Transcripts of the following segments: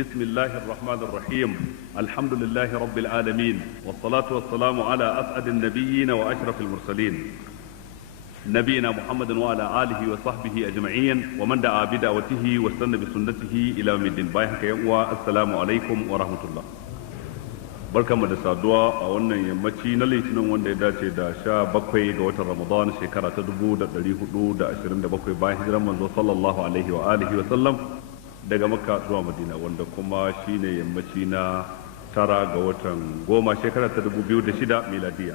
بسم الله الرحمن الرحيم. الحمد لله رب العالمين، والصلاة والسلام على أسعد النبيين وأشرف المرسلين نبينا محمد وعلى آله وصحبه أجمعين ومن دعا بدعوته واستنى بسنته إلى يوم الدين. السلام عليكم ورحمة الله. barkanmu da saduwa a wannan yammaci na litinin wanda ya dace da 17 ga watan Ramadan shekara ta 1427 bayan hijiran manzo sallallahu alaihi wa alihi wa sallam daga Makka zuwa Madina, wanda kuma shine yammaci na 9 ga watan 10 shekara ta 2006 miladiya.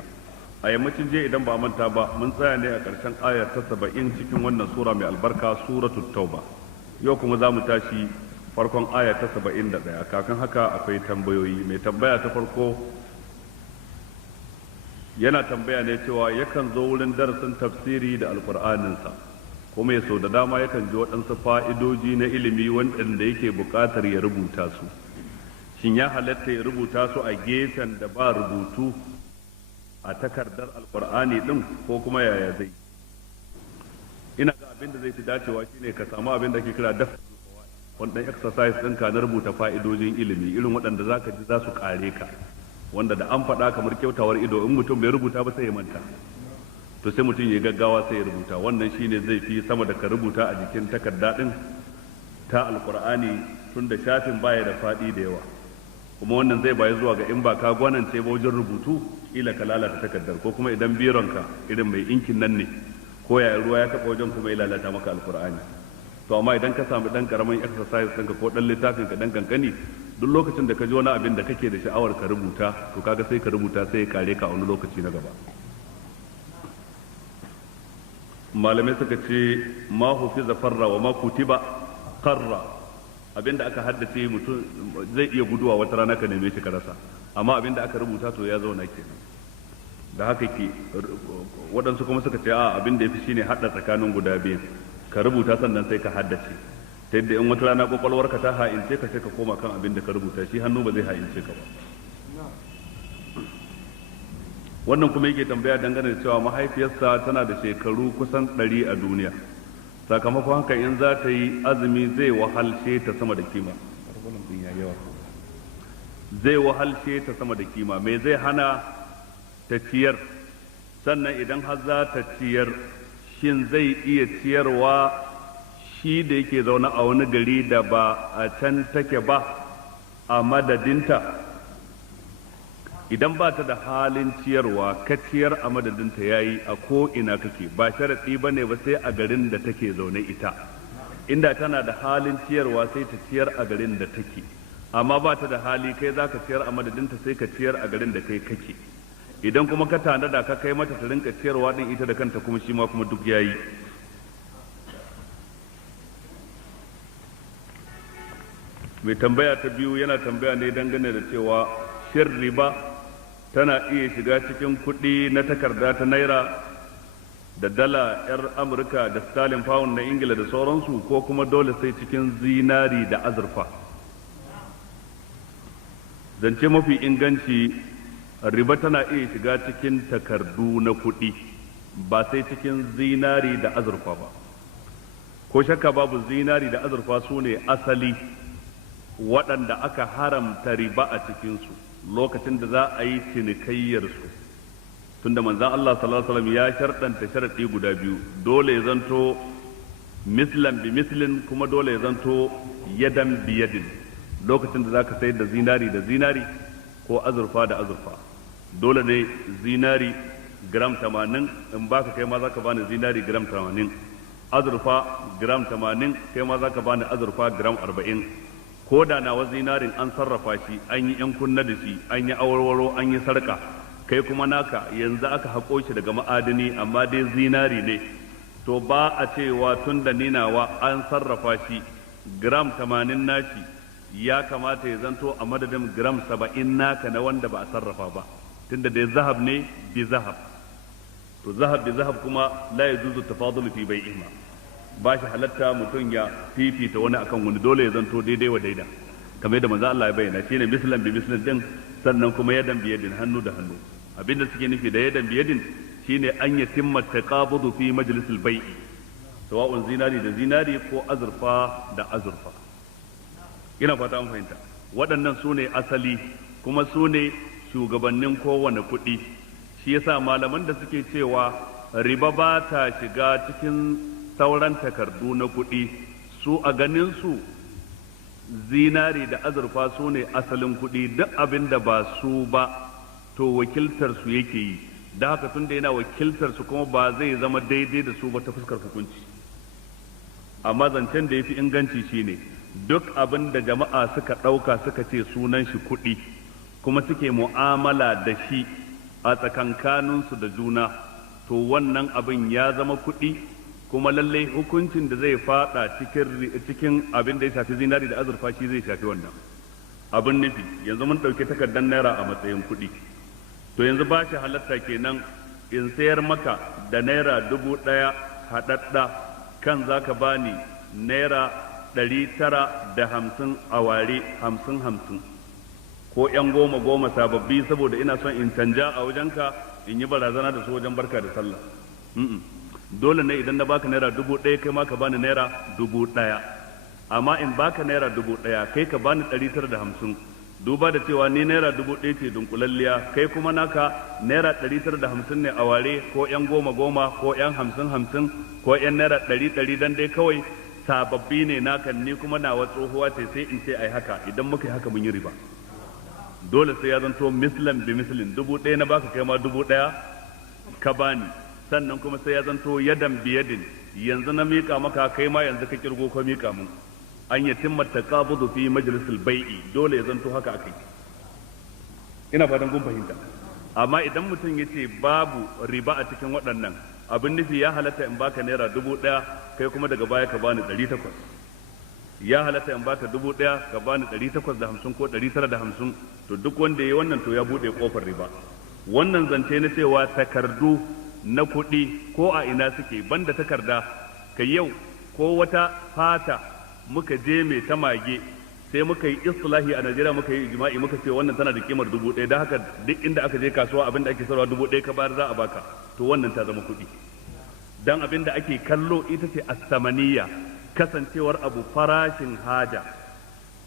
A yammacin je idan ba manta ba mun tsaya ne a ƙarshen aya ta 70 cikin wannan sura mai albarka suratul tauba. Yau kuma za mu tashi farkon aya ta 71. Kafin haka akwai tambayoyi. Mai tambaya ta farko yana tambaya ne cewa yakan zo wurin darasin tafsiri da alkur'aninsa kuma ya so da dama yakan ji waɗansu fa'idoji na ilimi wanda yake buƙatar ya rubuta su. Shin ya halatta ya rubuta su a gefen da ba rubutu a takardar alkur'ani ɗin ko kuma yaya zai? Ina ga abin da zai fi dacewa shine ka samu abin da ake kira dafa wannan exercise ɗinka na rubuta fa'idojin ilimi irin waɗanda za ka ji za su ƙare ka, wanda da an faɗa kamar kyautawar ido in mutum bai rubuta ba sai ya manta, to sai mutum ya gaggawa sai ya rubuta. wannan shine zai fi sama da ka rubuta a jikin takarda ɗin ta alƙur'ani, tun da shafin baya da faɗi da yawa, kuma wannan zai bayi zuwa ga in ba ka gwanance ba wajen rubutu ila ka lalata takardar, ko kuma idan bironka irin mai inkin nan ne ko yaya ruwa ya taɓa wajen kuma ya lalata maka alƙur'ani. To amma idan ka samu dan karamin exercise ɗinka ko dan littafin ka dan kankani, duk lokacin da ka ji wani abin da kake da sha'awar ka rubuta, to kaga sai ka rubuta sai ya kare ka a wani lokaci na gaba. Malamai suka ce ma hufiza farra wa ma kutiba qarra. Abinda aka haddace mutum zai iya guduwa wata rana ka neme shi ka rasa, amma abinda aka rubuta to ya zauna kenan. Da haka ke waɗansu kuma suka ce a abin da ya fi shine haɗa tsakanin guda biyu, ka rubuta sannan sai ka haddace, ta yadda in wata rana kwakwalwarka ta ha'ince ka sai ka koma kan abin da ka rubuta, shi hannu ba zai ha'ince ka ba. Wannan kuma yake tambaya dangane da cewa mahaifiyarsa tana da shekaru kusan 100 a duniya, sakamakon haka in za ta yi azumi zai wahalshe ta sama da kima. Zai wahalshe ta sama da kima, me zai hana ta ciyar? Sannan idan har za ta ciyar, shin zai iya ciyarwa shi da yake zaune a wani gari da ba a can take ba a madadinta? Idan ba ta da halin ciyarwa, ka ciyar a madadinta yayi a ko ina kake, ba sharaɗi ba ne ba sai a garin da take zaune ita. Inda tana da halin ciyarwa sai ta ciyar a garin da take, amma ba ta da hali, kai za ka ciyar a madadinta sai ka ciyar a garin da kai kake. Idan kuma ka tanada ka kai mata ta rinka ciyarwa din ita da kanta, kuma shi ma kuma duk yayi. Mai tambaya ta biyu yana tambaya ne dangane da cewa shin riba tana iya shiga cikin kuɗi na takarda ta naira da dala 'yar Amurka da sterling pound na Ingila da sauransu, ko kuma dole sai cikin zinari da azurfa? Zance mafi inganci, riba tana iya shiga cikin takardu na kuɗi, ba sai cikin zinari da azurfa ba. Ko shakka babu, zinari da azurfa su ne asali waɗanda aka haramta riba a cikinsu lokacin da za a yi cinikayyarsu, tunda manzan Allah sallallahu alaihi wasallam ya sharɗanta sharaɗi guda biyu: dole ya zanto mislan bi mislin, kuma dole ya zanto yadan bi yadin. Lokacin da zaka sayar da zinari ko azurfa da azurfa, dole ne zinari gram 80 in baka kai ma zaka bani zinari gram 80, azurfa gram 80 kai ma zaka bani azurfa gram 40. ko da nawa zinarin an sarrafa shi, an yi yan kunna da shi, an yi awarwaro, an yi sarka, kai kuma naka yanzu aka haƙo shi daga ma'adani amma dai zinari ne, to ba a cewa tun da ni nawa an sarrafa shi gram 80 nashi ya kamata ya zanto a madadin gram 70 naka na wanda ba a sarrafa ba, tunda dai zahab ne bi zahab. To zahab bi zahab kuma la yajuzu tafadulu fi bai'ihima, ba shi halatta mutum ya fifita wani akan wani, dole ya zanto daidai wa daida, kamar yadda manzo Allah ya bayyana, shine mislan bi mislin din, sannan kuma yadan bi yadin, hannu da hannu. Abinda suke nufi da yadan bi yadin shine an yatimma taqabudu fi majlisil bai'i, sawa'un zinari da zinari ko azurfa da azurfa. ina fata an fahimta. Waɗannan su ne asali kuma su ne shugabannin kowane kuɗi. Shi yasa malaman da suke cewa riba ba ta shiga cikin sauran takardu na kuɗi, su a ganin su zinari da azurfa su ne asalin kuɗi, duk abin da ba su ba to wakiltar su yake yi, da haka tun da yana wakiltar su kuma ba zai zama daidai da su ba ta fuskar hukunci. Amma zancen da ya fi inganci shine duk abin da jama'a suka ɗauka suka ce sunan shi kuɗi kuma suke mu'amala da shi a tsakankaninsu da juna, to wannan abin ya zama kuɗi, kuma lallai hukuncin da zai fada cikin abin da ya shafi zinari da azurfa shi zai shafi wannan abin. Nufi yanzu mun ɗauki takardar naira a matsayin kuɗi, to yanzu ba shi halatta kenan in sayar maka da naira 1000 haɗaɗɗa kan za ka bani naira 950 a ware 50-50 ko 'yan 10-10 sababbi saboda ina son in canja a wajenka in yi barazana da su wajen barka da sallah. Dole ne idan na baka naira 1000 kai ma ka bani naira 1000, amma in baka naira 1000 kai ka bani 950, duba da cewa ni naira 1000 ce dunkulalliya, kai kuma naka naira 950 ne a ware ko 'yan 10-10 ko 'yan 50-50 ko 'yan naira 100 dan dai kawai sababbi ne naka, ni kuma nawa tsohuwa ce, sai in ce ai haka. Idan muka yi haka mun yi riba. Dole sai ya zanto mislan bi mislin, 1000 na baka kai ma 1000 ka bani, sannan kuma sai ya zanto yadan biyadin, yanzu na mika maka kai ma yanzu ka kirgo ka mika mun, an yatimma taqabudu fi majlisil bai'i, dole ya zanto haka akai. Ina fatan kun fahimta. Amma idan mutum ya ce babu riba a cikin waɗannan, abin nufi ya halatta in baka naira 1000 kai kuma daga baya ka bani 800, ya halatta in baka 1000 ka bani 850 ko 950, to duk wanda ya yi wannan to ya buɗe ƙofar riba. Wannan zance na cewa takardu na kuɗi ko a ina suke banda takarda, ka yau ko wata fata muka je mai ta mage sai muka yi islahi a Najeriya, muka yi ijma'i, muka ce wannan tana da kimar 1000, da haka duk inda aka je kasuwa abin da ake sarwa 1000 ka bayar za a baka, to wannan ta zama kuɗi. Dan abin da ake kallo ita ce as-samaniyya, kasancewar abu farashin haja,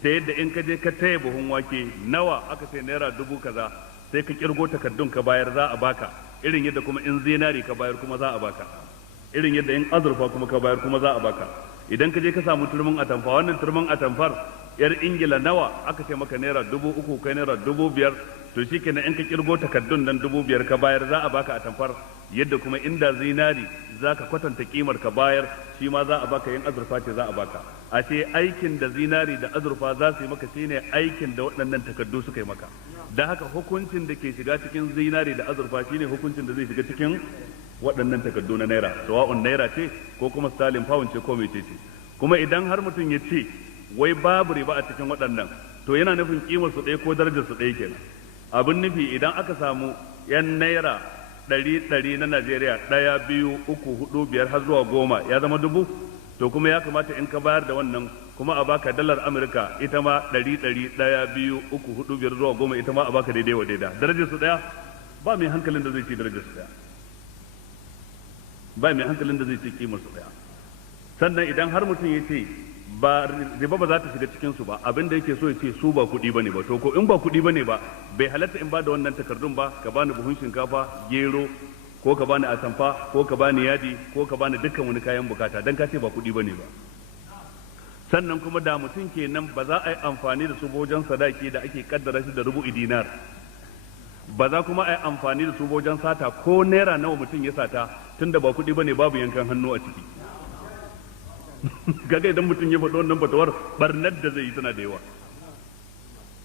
ta yadda in ka je ka taya buhun wake nawa aka ce naira 1000 kaza, sai ka kirgo takardun ka bayar za a baka, irin yadda kuma in zinari ka bayar kuma za a baka, irin yadda in azurfa kuma ka bayar kuma za a baka. Idan ka je ka samu turmin atamfa, wannan turmin atamfar yar Ingila nawa aka ce maka naira 3000 kai naira 5000, to shikenan in ka kirgo takardun nan 5000 ka bayar za a baka atamfar, yadda kuma inda zinari za ka kwatanta kimar ka bayar shi ma za a baka, yin azurfa ce za a baka. A ce aikin da zinari da azurfa za su yi maka shine aikin da waɗannan takardu suka yi maka. Da haka hukuncin da ke shiga cikin zinari da azurfa shine hukuncin da zai shiga cikin waɗannan takardu na naira, sawa'un naira ce ko kuma sterling pound ce ko mece ce. Kuma idan har mutum ya ce wai babu riba a cikin waɗannan, to yana nufin kimar su ɗaya ko darajar su ɗaya kenan. Abin nufi idan aka samu 'yan naira 100 na Najeriya 1, 2, 3, 4, 5 har zuwa 10 ya zama 1000, to kuma ya kamata in ka bayar da wannan kuma a baka dalar Amurka ita ma 100, 1, 2, 3, 4, 5 zuwa 10 ita ma a baka daidai wa daida. Darajar su ɗaya, ba mai hankalin da zai ce darajar su ɗaya, ba mai hankalin da zai ce kimar su ɗaya. Sannan idan har mutum ya ce ba riba ba za ta shiga cikin su ba, abin da yake so ya ce su ba kuɗi bane ba, to ko in ba kuɗi bane ba, bai halatta in ba da wannan takardun ba, ka bani buhun shinkafa, gero, ko ka bani atamfa, ko ka bani yadi, ko ka bani dukkan wani kayan bukata, dan ka ce ba kuɗi bane ba. Sannan kuma da mutum kenan ba za a yi amfani da su wajen sadaki da ake kaddara shi da rubu'i dinar, ba za kuma a yi amfani da su wajen sata ko naira nawa mutum ya sata, tunda ba kuɗi bane, babu yankan hannu a ciki. Kaga idan mutum ya faɗi wannan fatawar, barnar da zai yi tana da yawa.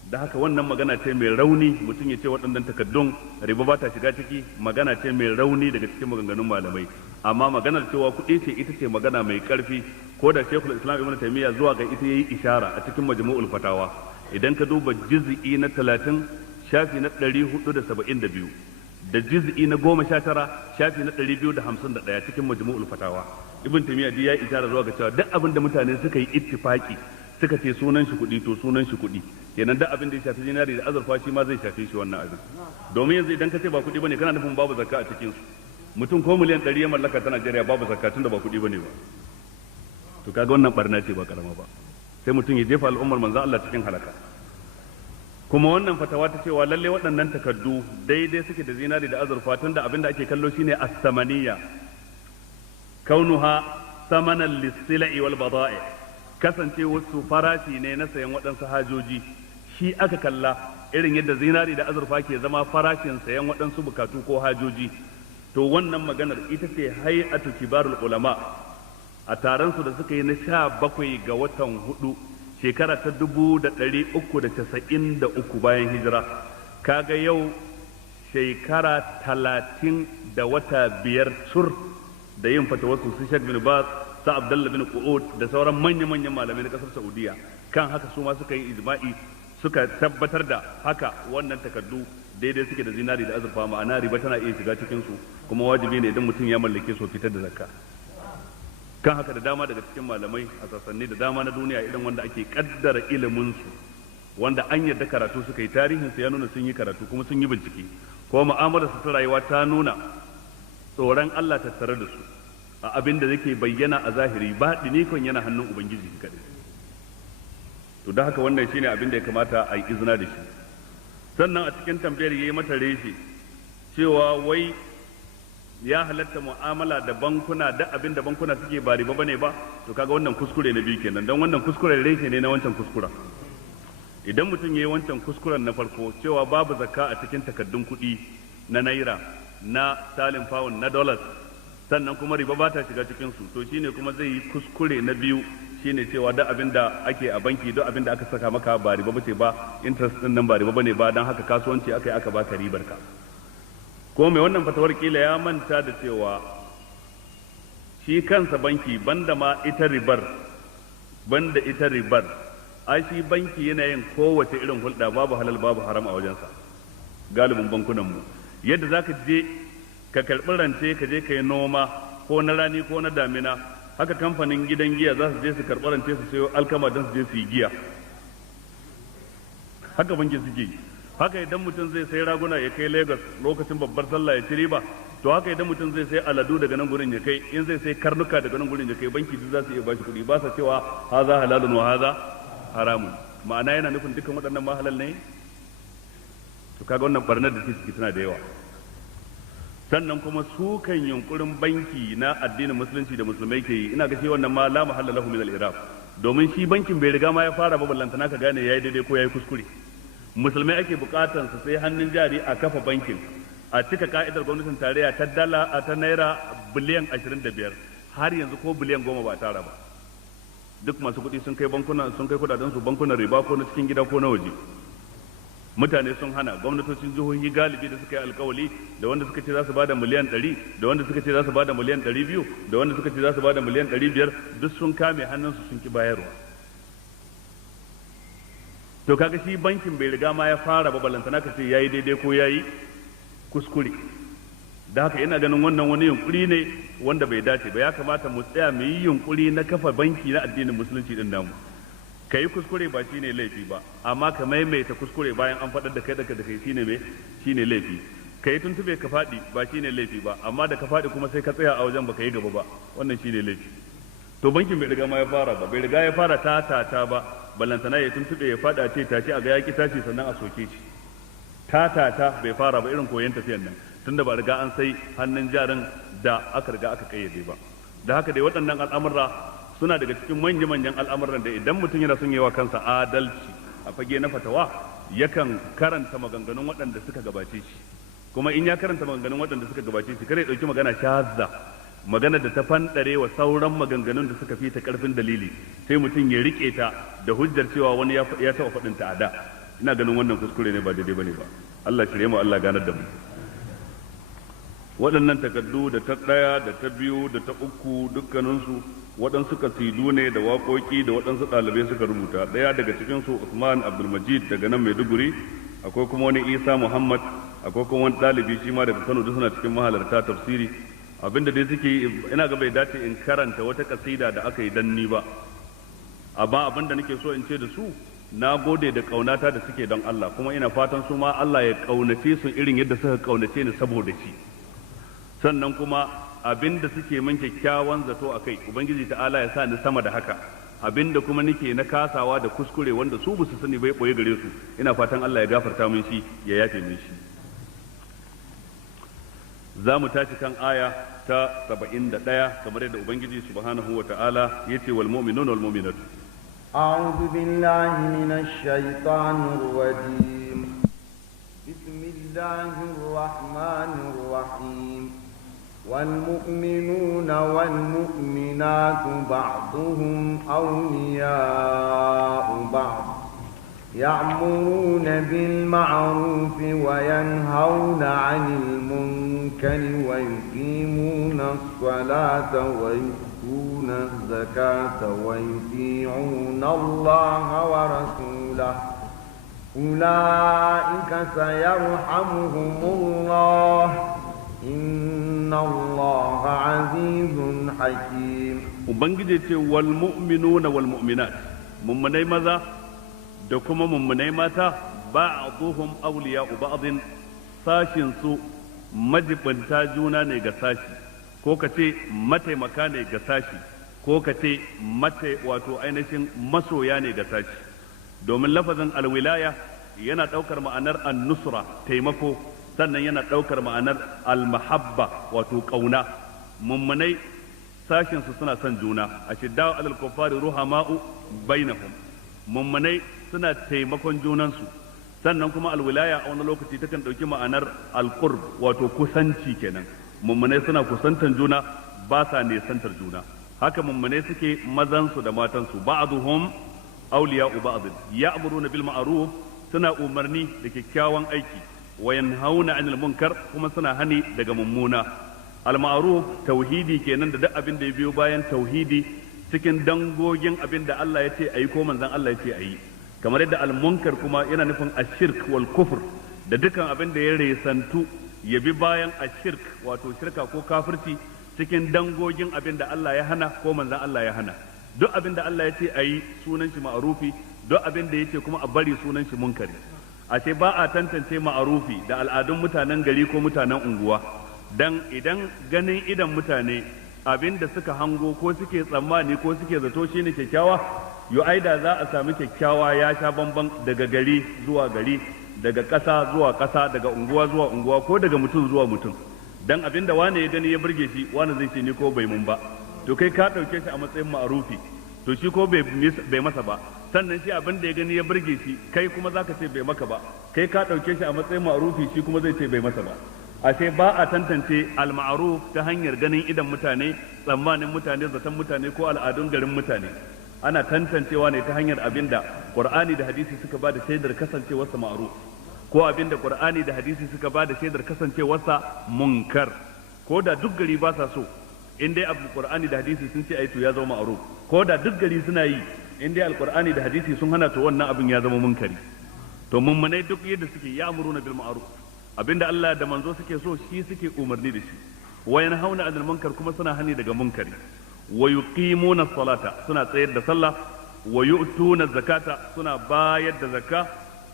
Da haka wannan magana ce mai rauni, mutum ya ce waɗannan takaddun riba ba ta shiga ciki, magana ce mai rauni daga cikin maganganun malamai. Amma maganar cewa kuɗi ce ita ce magana mai ƙarfi, ko da Sheikhul Islam Ibn Taymiyyah zuwa ga ita yayi ishara a cikin Majmu'ul Fatawa. Idan ka duba juz'i na 30 shafi na 472 da juz'i na 19 shafi na 251 cikin Majmu'ul Fatawa, Ibn Taymiyyah ya yi ishara zuwa ga cewa duk abin da mutane suka yi ittifaki suka ce sunan shi kuɗi, to sunan shi kuɗi kenan. duk abin da ya shafi zinari da azurfa shi ma zai shafe shi wannan abin. Domin yanzu idan ka ce ba kuɗi bane, kana nufin babu zakka a cikin su. Mutum ko miliyan 100 ya mallaka ta Najeriya babu zakka, tunda ba kuɗi bane ba. To kaga wannan barna ce ba karama ba. sai mutum ya jefa al'ummar manzon Allah cikin halaka. Kuma wannan fatawa ta cewa lalle waɗannan takardu daidai suke da zinari da azurfa, tunda abin da ake kallo shine as-samaniyya, kaunuha samanan lis-sila'i wal bada'i, kasance wasu farashi ne na sayan waɗansu hajoji, shi aka kalla, irin yadda zinari da azurfa ke zama farashin sayan waɗansu bukatu ko hajoji. To wannan maganar ita ce hay'atu kibarul ulama a taron su da suka yi na 17 ga watan 4 shekara ta 1393 bayan hijira. Kaga yau shekara 30 da wata 5 tur da yin fatawarsu su Sheikh bin Baz, sa Abdullah bin Qu'ud da sauran manya-manyan malamai na kasar Saudiya kan haka su ma suka yi ijma'i, suka tabbatar da haka wannan takardu daidai suke da zinari da azurfa, ma'ana riba tana iya shiga cikin su, kuma wajibi ne idan mutum ya mallake su fitar da zakka. Kan haka da dama daga cikin malamai a sassanni da dama na duniya irin wanda ake kaddara ilimin su, wanda an yarda karatu suka yi, tarihin su ya nuna sun yi karatu kuma sun yi bincike, ko mu'amalar su ta rayuwa ta nuna tsoron Allah tattare da su a abin da yake bayyana a zahiri, ba dinikon yana hannun ubangiji kadai. To da haka wannan shine abin da ya kamata a yi izina da shi. Sannan a cikin tambayar yayi mata reshe cewa wai ya halatta mu'amala da bankuna, da abin da bankuna suke ba riba bane ba. To kaga wannan kuskure na biyu kenan, don wannan kuskuren reshe ne na wancan kuskuren. Idan mutum yayi wancan kuskuren na farko cewa babu zakka a cikin takaddun kuɗi na naira, na sterling pound, na dollars, sannan kuma riba ba ta shiga cikin su, to shine kuma zai yi kuskure na biyu, shine cewa da abin da ake a banki, duk abin da aka saka maka ba riba bace ba, interest din nan ba riba bane ba, dan haka kasuwanci aka yi aka baka ribar ka. Ko mai wannan fatawar kila ya manta da cewa shi kansa banki banda ita ribar, ai shi banki yana yin kowace irin hulɗa, babu halal babu haram a wajensa. Galibin bankunan mu yadda zaka je ka karɓi rance ka je ka yi noma ko na rani ko na damina, haka kamfanin gidan giya za su je su karɓi rance su sayo alkama don su je su yi giya, haka banki suke yi. Haka idan mutum zai sai raguna ya kai Lagos lokacin babbar sallah ya ci riba, to haka idan mutum zai sai aladu daga nan gurin ya kai, in zai sai karnuka daga nan gurin ya kai, banki duk za su iya bashi kuɗi, ba sa cewa haza halalun wa haza haramun. Ma'ana yana nufin dukkan waɗannan ma halal ne. To kaga wannan barnar da take ciki tana da yawa. Sannan kuma su kan yunkurin banki na addinin musulunci da musulmai ke yi, ina ga shi wannan ma la mahalla lahu min al-irab, domin shi bankin bai riga ma ya fara ba, ballantana ka gane yayi daidai ko yayi kuskure. Musulmai ake bukatan su sai hannun jari a kafa bankin, a cika ka'idar gwamnatin tarayya ta ta naira biliyan 25, har yanzu ko biliyan 10 ba tara ba. Duk masu kuɗi sun kai kudaden su bankunan riba, ko na cikin gida ko na waje. Mutane sun hana, gwamnatocin jihohi galibi da suka yi alkawali, da wanda suka ce za su bada miliyan 100, da wanda suka ce za su bada miliyan 200, da wanda suka ce za su bada miliyan 500, duk sun kame hannunsu sun ki bayarwa. To kaga shi bankin bai riga ma ya fara ba, ballantana ka ce yayi daidai ko yayi kuskure. Da haka ina ganin wannan wani yunkuri ne wanda bai dace ba. Ya kamata mu tsaya mu yi yunkuri na kafa banki na addinin musulunci din namu. Ka yi kuskure ba shine laifi ba, amma ka maimaita kuskure bayan an faɗar da kai shine laifi. Ka yi tuntube ka faɗi ba shine laifi ba, amma da ka faɗi kuma sai ka tsaya a wajen baka yi gaba ba, wannan shine laifi. To bankin bai riga ma ya fara ba, bai riga ya fara ta ba, ballantana ya tuntube ya faɗa ce tashi a ga yaki tashi sannan a soke shi. Ta bai fara ba, irin koyon tafiyan nan, tunda ba riga an sai hannun jarin da aka riga aka kayyade ba. Da haka dai waɗannan al'amurra suna daga cikin manya-manyan al'amuran da idan mutum yana son yawa kansa adalci a fage na fatawa, yakan karanta maganganun waɗanda suka gabace shi. Kuma in ya karanta maganganun waɗanda suka gabace shi, kare ya ɗauki magana shazza, magana da ta fanɗare wa sauran maganganun da suka fi ta ƙarfin dalili, sai mutum ya riƙe ta da hujjar cewa wani ya taɓa faɗin ta a da. Ina ganin wannan kuskure ne, ba daidai bane ba. Allah shirye mu, Allah ganar da mu. Waɗannan takardu da ta ɗaya da ta biyu da ta uku dukkaninsu waɗansu kasidu ne da waƙoƙi da waɗansu ɗalibai suka rubuta. Ɗaya daga cikinsu Usman Abdulmajid daga nan Maiduguri, akwai kuma wani Isa Muhammad, akwai kuma wani ɗalibi shi ma daga Kano, duk suna cikin mahalarta tafsiri. Abinda dai suke, ina ga bai dace in karanta wata kasida da aka yi danni ba, amma abinda nake so in ce da su, na gode da ƙaunata da suke don Allah, kuma ina fatan su ma Allah ya ƙaunace su irin yadda suka ƙaunace ni saboda shi. Sannan kuma abin da suke min kyakkyawan zato a kai, Ubangiji ta'ala ya sa ni sama da haka, abinda kuma nake na kasawa da kuskure wanda su ba su sani bai boye gare su ina fatan Allah ya gafarta min shi ya yafe min shi. za mu tashi kan aya ta 71 kamar yadda ubangiji subhanahu wa ta'ala yace wal mu'minuna wal mu'minatu a'udhu billahi minash shaitanir rajim bismillahir rahmanir rahim والمؤمنون والمؤمنات بعضهم أولياء بعض يأمرون بالمعروف وينهون عن المنكر ويقيمون الصلاة ويؤتون الزكاة ويطيعون الله ورسوله أولئك سيرحمهم الله إن الله عزيز حكيم. وبنجي والمؤمنون والمؤمنات ممني ماذا da kuma mummunai mata ba'dhum awliya'u ba'dhin sashin su majibanta juna ne ga sashi ko kace mataimaka ne ga sashi ko kace wato ainihin masoya ne ga sashi domin lafazin alwilaya yana daukar ma'anar an-nusra taimako sannan yana daukar ma'anar al-mahabba wato kauna mummunai sashin su suna son juna ashidda alal kuffari ruhama'u bainahum mummunai suna taimakon junansu sannan kuma alwilaya a wani lokaci takan ɗauki ma'anar alqurb wato kusanci kenan mummunai suna kusantan juna ba sa nesantar juna haka mummunai suke mazansu da matansu ba'duhum awliya'u ba'd ya'muruna bil ma'ruf suna umarni da kyakkyawan aiki wa yanhauna 'anil munkar kuma suna hani daga mummuna al ma'ruf tauhidi kenan da duk abin da ya biyo bayan tauhidi cikin dangogin abin da Allah ya ce ayi ko manzon Allah ya ce ayi kamar yadda al-munkar kuma yana nufin ashirk wal kufr da dukan abin da ya resantu ya bi bayan ashirk wato shirka ko kafirci cikin dangogin abin da Allah ya hana ko manzon Allah ya hana duk abin da Allah ya ce ayi sunan shi ma'rufi duk abin da yace kuma a bari sunan shi munkari ashe ba a tantance ma'rufi da al'adun mutanen gari ko mutanen unguwa dan idan ganin idan mutane abin da suka hango ko suke tsammani ko suke zato shine kyakkyawa aida za a sami kyakkyawa ya sha bamban daga gari zuwa gari daga ƙasa zuwa ƙasa daga unguwa zuwa unguwa ko daga mutum zuwa mutum dan abin da wane ya gani ya burge shi wane zai ce ni ko bai mun ba to kai ka ɗauke shi a matsayin ma'arufi to shi ko bai masa ba sannan shi abin da ya gani ya burge shi kai kuma zaka ce bai maka ba kai ka ɗauke shi a matsayin ma'arufi shi kuma zai ce bai masa ba ashe ba a tantance al-ma'ruf ta hanyar ganin idan mutane tsammanin mutane zaton mutane ko al'adun garin mutane ana tantancewa ne ta hanyar abinda Qur'ani da hadisi suka bada shaidar kasancewarsa ma'ruf ko abinda Qur'ani da hadisi suka bada shaidar kasancewarsa munkar ko da duk gari ba sa so in dai abu Qur'ani da hadisi sun ce ai to ya zama ma'ruf ko da duk gari suna yi in dai al-Qur'ani da hadisi sun hana to wannan abin ya zama munkari to mummunai duk yadda suke ya'muruna bil ma'ruf abinda Allah da manzo suke so shi suke umarni da shi wa yanhauna 'anil munkar kuma suna hani daga munkari wa yuqimuna salata suna tsayar da sallah wa yu'tuna zakata suna bayar da zakka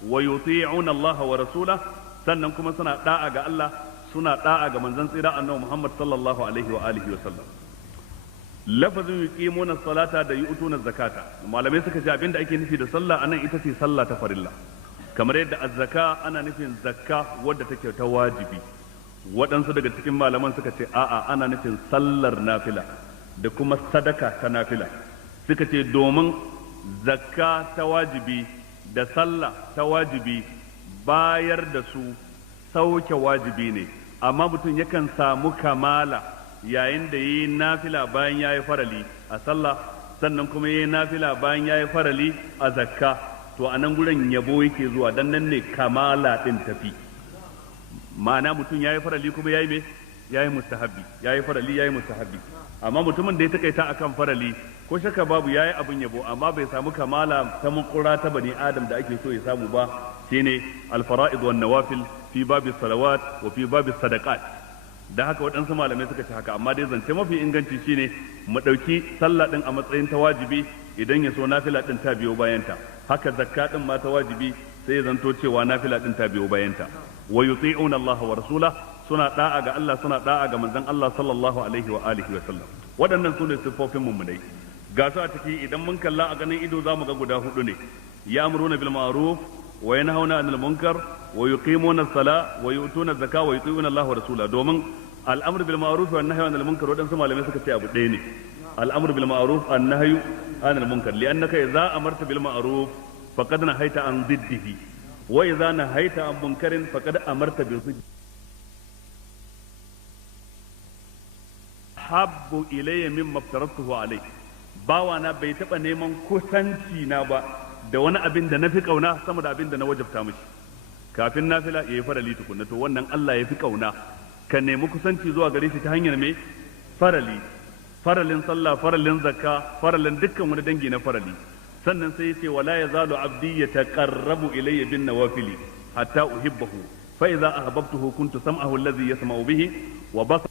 wa yuti'una Allah wa rasula sannan kuma suna da'a ga Allah suna da'a ga manzon tsira annabi Muhammad sallallahu alaihi wa alihi wa sallam lafazin yuqimuna salata da yu'tuna zakata malamai suka ce abinda ake nufi da sallah anan ita ce sallah ta farilla kamar yadda azzaka ana nufin zakka wadda take ta wajibi waɗansu daga cikin malaman suka ce a'a ana nufin sallar nafila da kuma sadaka ta nafila suka ce domin zakka ta wajibi da sallah ta wajibi bayar da su sauke wajibi ne amma mutum yakan samu kamala yayin da yi nafila bayan ya yi farali a sallah sannan kuma yi nafila bayan ya yi farali a zakka to a nan gurin yabo yake zuwa dan nan ne kamala din tafi ma'ana mutum ya yi farali kuma ya yi me ya yi mustahabbi ya yi farali ya yi mustahabbi amma mutumin da ya takaita akan farali ko shakka babu ya yi abin yabo amma bai samu kamala ta makura ta bani adam da ake so ya samu ba shine alfara'id wan nawafil fi babis salawat wa fi babis sadaqat da haka waɗansu malamai suka ce haka amma dai zance mafi inganci shine mu ɗauki sallah din a matsayin ta wajibi idan ya so nafila din ta biyo bayanta haka zakka din ma ta wajibi sai ya zanto cewa nafila din ta biyo bayanta wa yuti'una Allah wa rasula suna da'a ga Allah suna da'a ga manzon Allah sallallahu alaihi wa alihi wa sallam waɗannan sune siffofin mummunai ga su a ciki idan mun kalla a ganin ido zamu ga guda hudu ne ya'muruna bil ma'ruf wa yanhauna 'anil munkar wa yuqimuna as-salata wa yu'tuna az-zakata wa yuti'una Allah wa rasulahu domin al'amru bil ma'ruf wa nahyu 'anil munkar wadansu malamai suka ce abu ɗaya ne al'amru bil ma'ruf an nahyu 'anil munkar li'annaka idza amarta bil ma'ruf faqad nahaita an diddihi wa idza nahaita an munkarin faqad amarta bi diddihi habbu ilayya mimma aftaratuhu alayhi bawana bai taba neman kusanci na ba da wani abin da nafi kauna sama da abin da na wajabta mishi kafin nafila yayi farali tukunna to wannan Allah yafi kauna ka nemi kusanci zuwa gare shi ta hanyar me faralin sallah faralin zakka faralin dukkan wani dangi na farali sannan sai yace wala yazalu abdi yataqarrabu ilayya bin nawafili hatta uhibbahu fa idza ahbabtuhu kuntu sam'ahu alladhi yasma'u bihi wa basar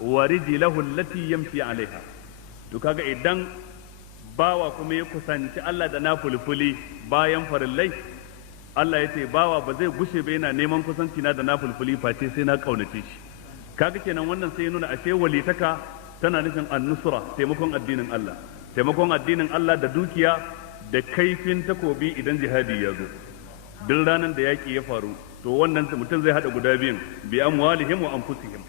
wa rijlahu allati yamshi alaiha to kaga idan bawa kuma ya kusanci Allah da nafulfuli bayan farillai Allah ya ce bawa ba zai gushe ba yana neman kusanci na da nafulfuli face sai na kaunace shi kaga kenan wannan sai ya nuna ashe walitaka tana nufin annusra taimakon addinin Allah da dukiya da kaifin takobi idan jihadi ya zo duk ranar da yaki ya faru to wannan mutum zai hada guda biyun bi amwalihim wa anfusihim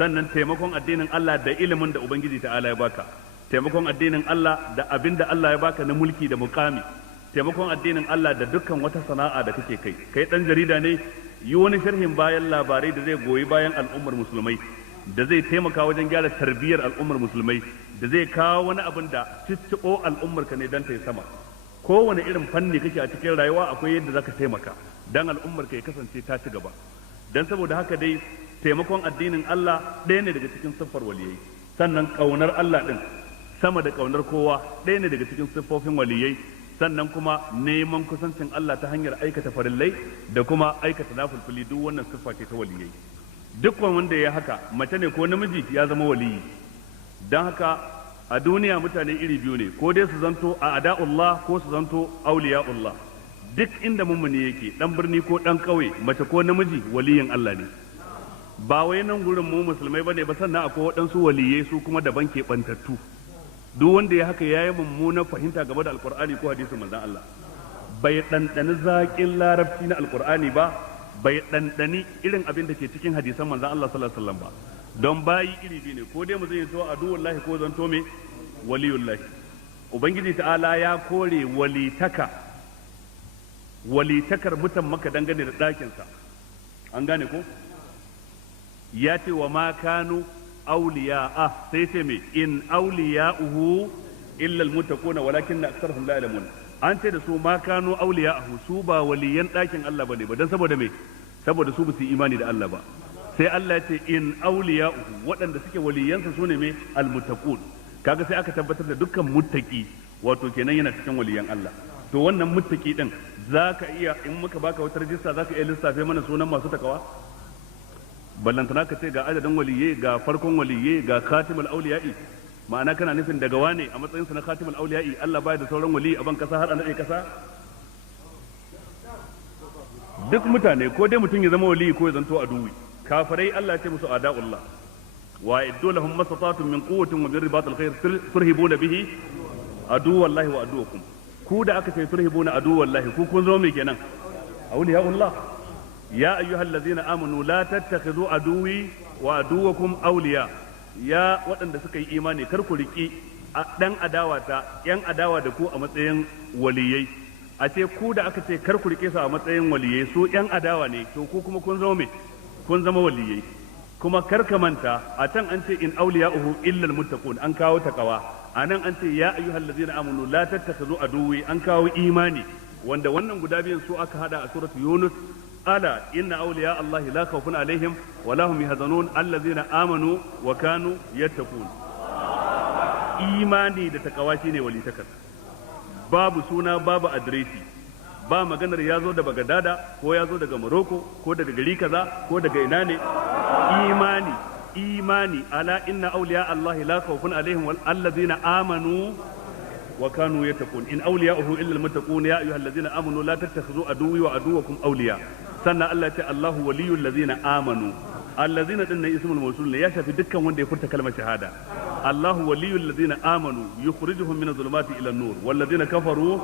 sannan taimakon addinin Allah da ilimin da Ubangiji ta'ala ya baka taimakon addinin Allah da abin da Allah ya baka na mulki da mukami taimakon addinin Allah da dukkan wata sana'a da kake kai dan jarida ne yi wani sharhin bayan labarai da zai goyi bayan al'ummar musulmai da zai taimaka wajen gyara tarbiyyar al'ummar musulmai da zai kawo wani abin da cicciɓo al'ummar ka ne dan ta yi sama kowane irin fanni kake a cikin rayuwa akwai yadda zaka taimaka dan al'ummar ka ya kasance ta ci gaba dan saboda haka dai taimakon addinin Allah ɗaya ne daga cikin siffar waliyai sannan ƙaunar Allah ɗin sama da ƙaunar kowa ɗaya ne daga cikin siffofin waliyai sannan kuma neman kusancin Allah ta hanyar aikata farillai da kuma aikata nafulfuli duk wannan siffa ce ta waliyai duk wanda ya haka mace ne ko namiji ya zama waliyi don haka a duniya mutane iri biyu ne ko dai su zanto a ada'ullah ko su zanto auliya'ullah duk inda mummuni yake dan birni ko dan ƙauye mace ko namiji waliyin Allah ne ba wai nan gurin mu musulmai bane ba sannan akwai waɗansu waliyai su kuma daban ke bantattu duk wanda ya haka yayi mummunan fahimta game da alqur'ani ko hadisin manzon Allah bai ɗanɗani zaƙin larabci na alqur'ani ba bai ɗanɗani irin abin da ke cikin hadisan manzon Allah sallallahu alaihi wasallam ba don bayi iri biyu ne ko dai mu zai to aduwallahi ko zanto me waliyullahi ubangiji ta'ala ya kore walitakar mutan maka dangane da ɗakinsa an gane ko ya ce wa ma kanu awliya'a sai ce me in awliya'uhu illa almuttaquna walakinna aktharuhum la ya'lamun an ce da su ma kanu awliya'uhu su ba waliyan dakin Allah bane ba dan saboda me saboda su ba su imani da Allah ba sai Allah ya ce in awliya'uhu waɗanda suke waliyansa sune me almuttaqun kaga sai aka tabbatar da dukkan muttaqi wato kenan yana cikin waliyan Allah to wannan muttaqi din zaka iya in muka baka wata rajista zaka iya lissafe mana sunan masu takawa ballantana ka ce ga adadin waliyye ga farkon waliyye ga khatimul auliya'i ma'ana kana nufin daga wane a matsayin sa na khatimul auliya'i Allah baya da sauran wali a ban kasa har an dade kasa duk mutane ko dai mutum ya zama wali ko ya zanto aduwi kafirai Allah ya ce musu ada'ullah wa iddu lahum mastata'tum min quwwatin wa min ribatil khair turhibuna bihi aduwallahi wa aduwakum ku da aka ce turhibuna aduwallahi ku kun zo me kenan awliya'ullah يا أيها الذين آمنوا لا تتخذوا عدوي وعدوكم أولياء يا وأن سكي إيماني كركو لكي ɗan adawata ‘yan adawa da ku a matsayin waliyai a ce ku da aka ce kar ku rike su a matsayin waliyai su ‘yan adawa ne to ku kuma kun zama me kun zama waliyai kuma kar ka manta a can an ce in awliya'uhu illa almuttaqun an kawo takawa a nan an ce ya ayyuhal ladzina amanu la tattakhidhu aduwwi an kawo imani wanda wannan guda biyan su aka hada a suratu yunus ala inna awliya allahi la khawfun alaihim wa lahum yahzanun allazina amanu wa kanu yattaqun imani da takawa shine walitakar babu suna babu adresi ba maganar ya zo da bagadada ko ya zo daga Morocco ko daga gari kaza ko daga ina ne imani ala inna awliya allahi la khawfun alaihim wal allazina amanu وكانوا يتقون إن أولياؤه إلا المتقون يا أيها الذين آمنوا لا تتخذوا عدوي وعدوكم أولياء سنة الله ولي الذين آمنوا الذين إن اسم الموصول يا شافي دكا وندي فرت كلمة شهادة الله ولي الذين آمنوا يخرجهم من الظلمات إلى النور والذين كفروا